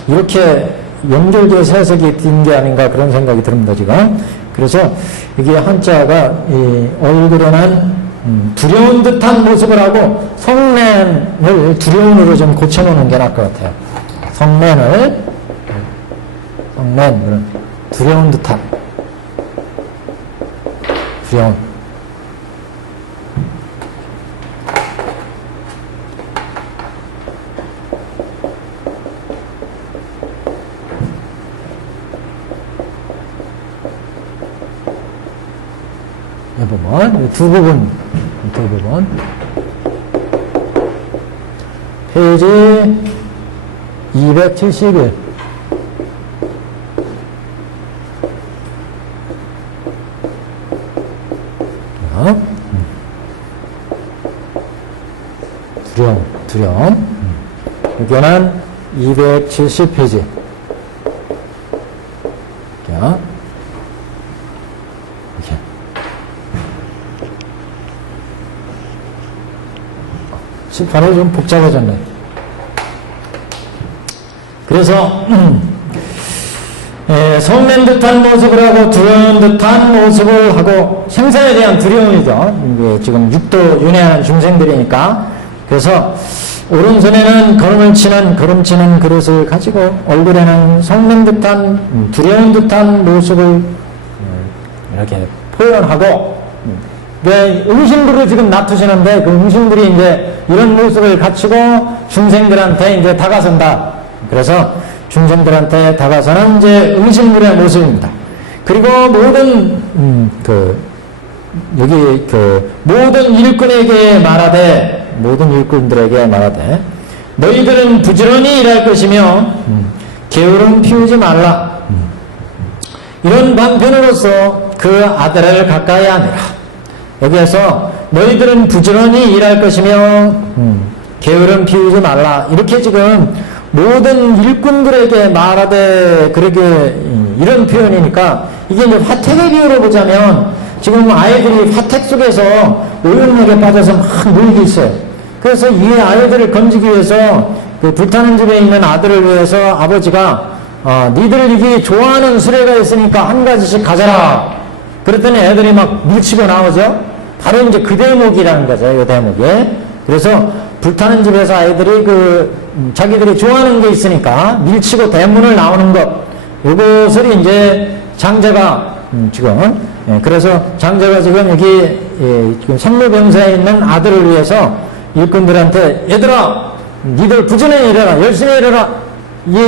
이렇게 연결돼서 해석이 된 게 아닌가 그런 생각이 듭니다, 지금. 그래서 이게 한자가 이 얼굴에는 두려운 듯한 모습을 하고 성낸을 두려움으로 좀 고쳐놓는 게 나을 것 같아요. 성낸, 두려운 듯한, 두려운. 이 부분, 두 부분. 페이지 271. 두려움. 여기는 270페이지. 바로 좀 복잡해졌네. 그래서 성낸 듯한 모습을 하고 두려운 듯한 모습을 하고 생사에 대한 두려움이죠. 이게 지금 육도 윤회하는 중생들이니까. 그래서 오른손에는 걸음치는 그릇을 가지고 얼굴에는 성낸 듯한 두려운 듯한 모습을 이렇게 표현하고, 응신불을 지금 놔두시는데 그 응신불이 이제 이런 모습을 갖추고 중생들한테 이제 다가선다. 그래서 중생들한테 다가서는 이제 응신불의 모습입니다. 그리고 모든 모든 일꾼들에게 말하되 너희들은 부지런히 일할 것이며 게으름 피우지 말라. 이런 방편으로서 그 아들을 가까이 하니라. 여기에서 너희들은 부지런히 일할 것이며 게으름 피우지 말라. 이렇게 지금 모든 일꾼들에게 말하되 그러게 이런 표현이니까 이게 이제 화택의 비유로 보자면 지금 아이들이 화택 속에서 오용락에 빠져서 막 놀고 있어요. 그래서 이 아이들을 건지기 위해서 그 불타는 집에 있는 아들을 위해서 아버지가 니들 이게 좋아하는 수레가 있으니까 한 가지씩 가져라. 그랬더니 애들이 막 밀치고 나오죠. 바로 이제 그 대목이라는 거죠. 이 대목이. 그래서 불타는 집에서 아이들이 자기들이 좋아하는 게 있으니까 밀치고 대문을 나오는 것. 이것을 이제 장자가 지금 그래서 장자가 지금 여기 지금 생로병사에 있는 아들을 위해서 일꾼들한테 얘들아 니들 부지런히 일해라. 열심히 일해라.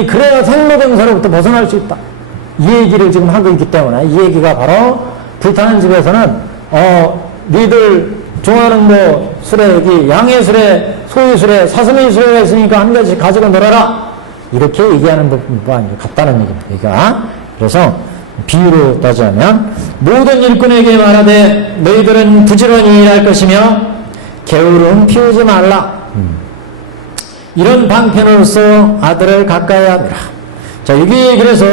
그래야 생로병사로부터 벗어날 수 있다. 이 얘기를 지금 하고 있기 때문에 이 얘기가 바로 불타는 집에서는 니들 좋아하는 거 수레 여기 양의 수레, 소의 수레, 사슴의 수레가 있으니까 한 가지 가지고 놀아라. 이렇게 얘기하는 부분과 같다는 얘기입니다. 그래서 비유로 따지자면 모든 일꾼에게 말하되 너희들은 부지런히 일할 것이며 게으름 피우지 말라. 이런 방편으로서 아들을 가까이 하느라. 자, 여기 그래서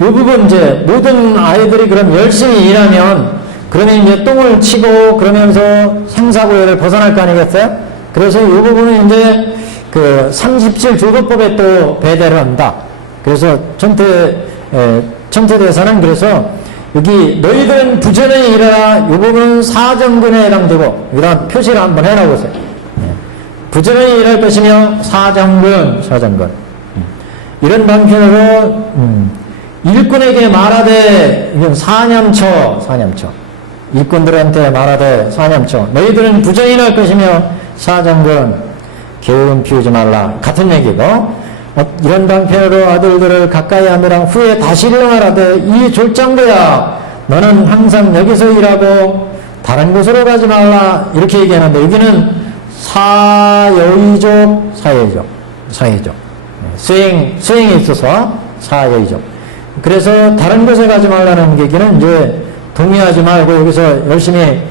이 부분 이제 모든 아이들이 그럼 열심히 일하면 그러면 이제 똥을 치고 그러면서 생사고해를 벗어날 거 아니겠어요? 그래서 이 부분은 이제 그 37조도법에 또 배대를 합니다. 그래서 천태대사는 그래서 여기 너희들은 부지런히 일하라. 이 부분은 사정근에 해당되고 여기다 표시를 한번 해놔보세요. 부지런히 일할 것이며 사정근 이런 방편으로 일꾼에게 말하되, 이건 사념처. 일꾼들한테 말하되 사념처. 너희들은 부정인할 것이며 사정근 게으름 피우지 말라. 같은 얘기고, 이런 방편으로 아들들을 가까이 하느라 후에 다시 일어나라되 이 졸장부야 너는 항상 여기서 일하고 다른 곳으로 가지 말라. 이렇게 얘기하는데 여기는 사여의족. 수행에 있어서 사여의족. 그래서 다른 곳에 가지 말라는 얘기는 이제 동의하지 말고 여기서 열심히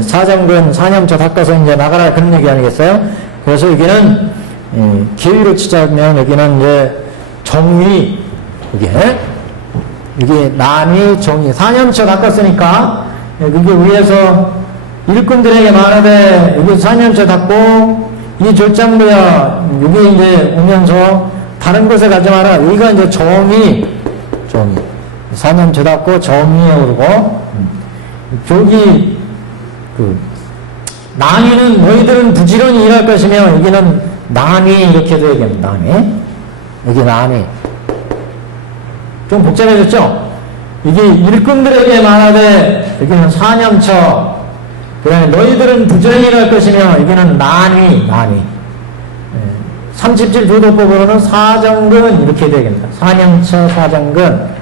사정근 사념처 닦아서 이제 나가라 그런 얘기 아니겠어요? 그래서 여기는 기회로 치자면 여기는 이제 정의 이게 남이 정의 사념처 닦았으니까 그게 위에서 일꾼들에게 말하되 여기 사념처 닦고 이 졸장부야 여기 이제 오면서 다른 곳에 가지 마라. 여기가 이제 정의 사념처 닦고 정의에 오르고 여기 난이는 너희들은 부지런히 일할 것이며 여기는 난이 이렇게 되겠습니다. 여기 난이 좀 복잡해졌죠? 이게 일꾼들에게 말하되 여기는 사념처 그 다음에 너희들은 부지런히 일할 것이며 여기는 난이 37 조도법으로는 사정근 이렇게 되겠습니다. 사념처 사정근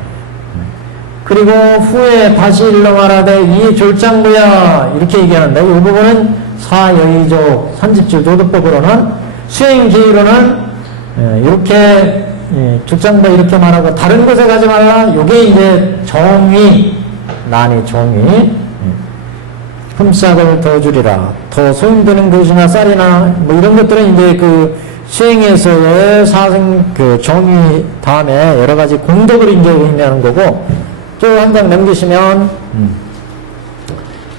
그리고 후에 다시 일러 말하되 이 졸장부야 이렇게 얘기하는데 이 부분은 사여의족 37 조도법으로는 수행 기회로는 이렇게 졸장부 이렇게 말하고 다른 곳에 가지 말라. 이게 이제 정의 난이 정의 흠싹을 더 주리라. 더 소임되는 것이나 쌀이나 뭐 이런 것들은 이제 그 수행에서의 정의 다음에 여러 가지 공덕을 이제 의미하는 거고 또 한 장 넘기시면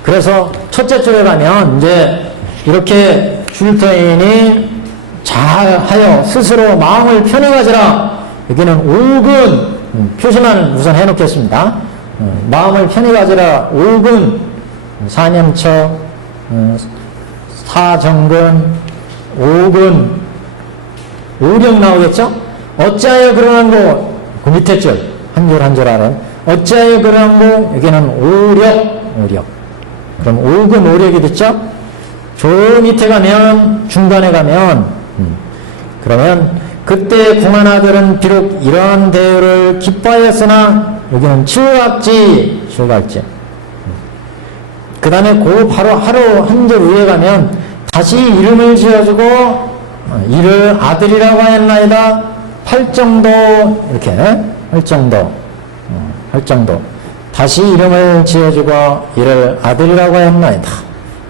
그래서 첫째 줄에 가면 이제 이렇게 줄터인이 잘하여 스스로 마음을 편히 가지라. 여기는 옥은 표시만 우선 해놓겠습니다. 마음을 편히 가지라. 옥은 사념처 사정근 옥은 오력 나오겠죠? 어찌하여 그러는고 그 밑에 줄 한 줄 한 줄 알아요. 어찌하여 그러는고 여기는 오력 그럼 옥은 오력이 됐죠? 저 밑에 가면 중간에 가면 그러면 그때 궁한 아들은 비록 이러한 대우를 기뻐하였으나 여기는 칠각지 그 다음에 그 바로 하루 한 절 위에 가면 다시 이름을 지어주고 이를 아들이라고 하였나이다. 팔정도 이렇게 할정도 다시 이름을 지어주고 이를 아들이라고 하였나이다.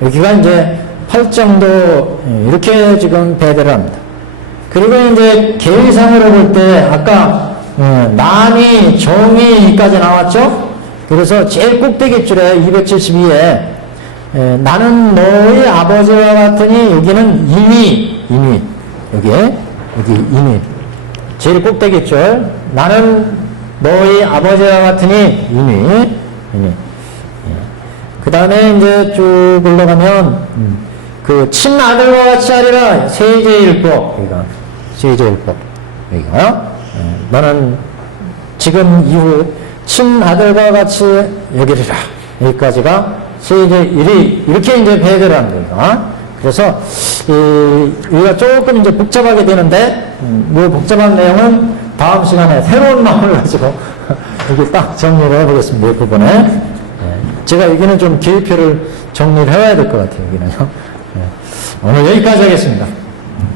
여기가 이제 팔정도 이렇게 지금 배대를 합니다. 그리고 이제 계의상으로 볼 때 아까 난이 정의까지 나왔죠. 그래서 제일 꼭대기 줄에 272에 나는 너의 아버지와 같으니 여기는 인위 여기 인위 제일 꼭대기 줄 나는 너의 아버지와 같으니 인위 그 다음에 이제 쭉 올라가면 그 친아들과 같이 하리라. 세제일법 여기가 너는 지금 이후 친아들과 같이 여기리라. 여기까지가 세제일이 이렇게 이제 배제를 합니다. 그래서 여기가 조금 이제 복잡하게 되는데 이 복잡한 내용은 다음 시간에 새로운 마음을 가지고 여기 딱 정리를 해보겠습니다. 이 부분에 제가 여기는 좀 기획표를 정리를 해야 될 것 같아요. 여기는요. 오늘 여기까지 하겠습니다.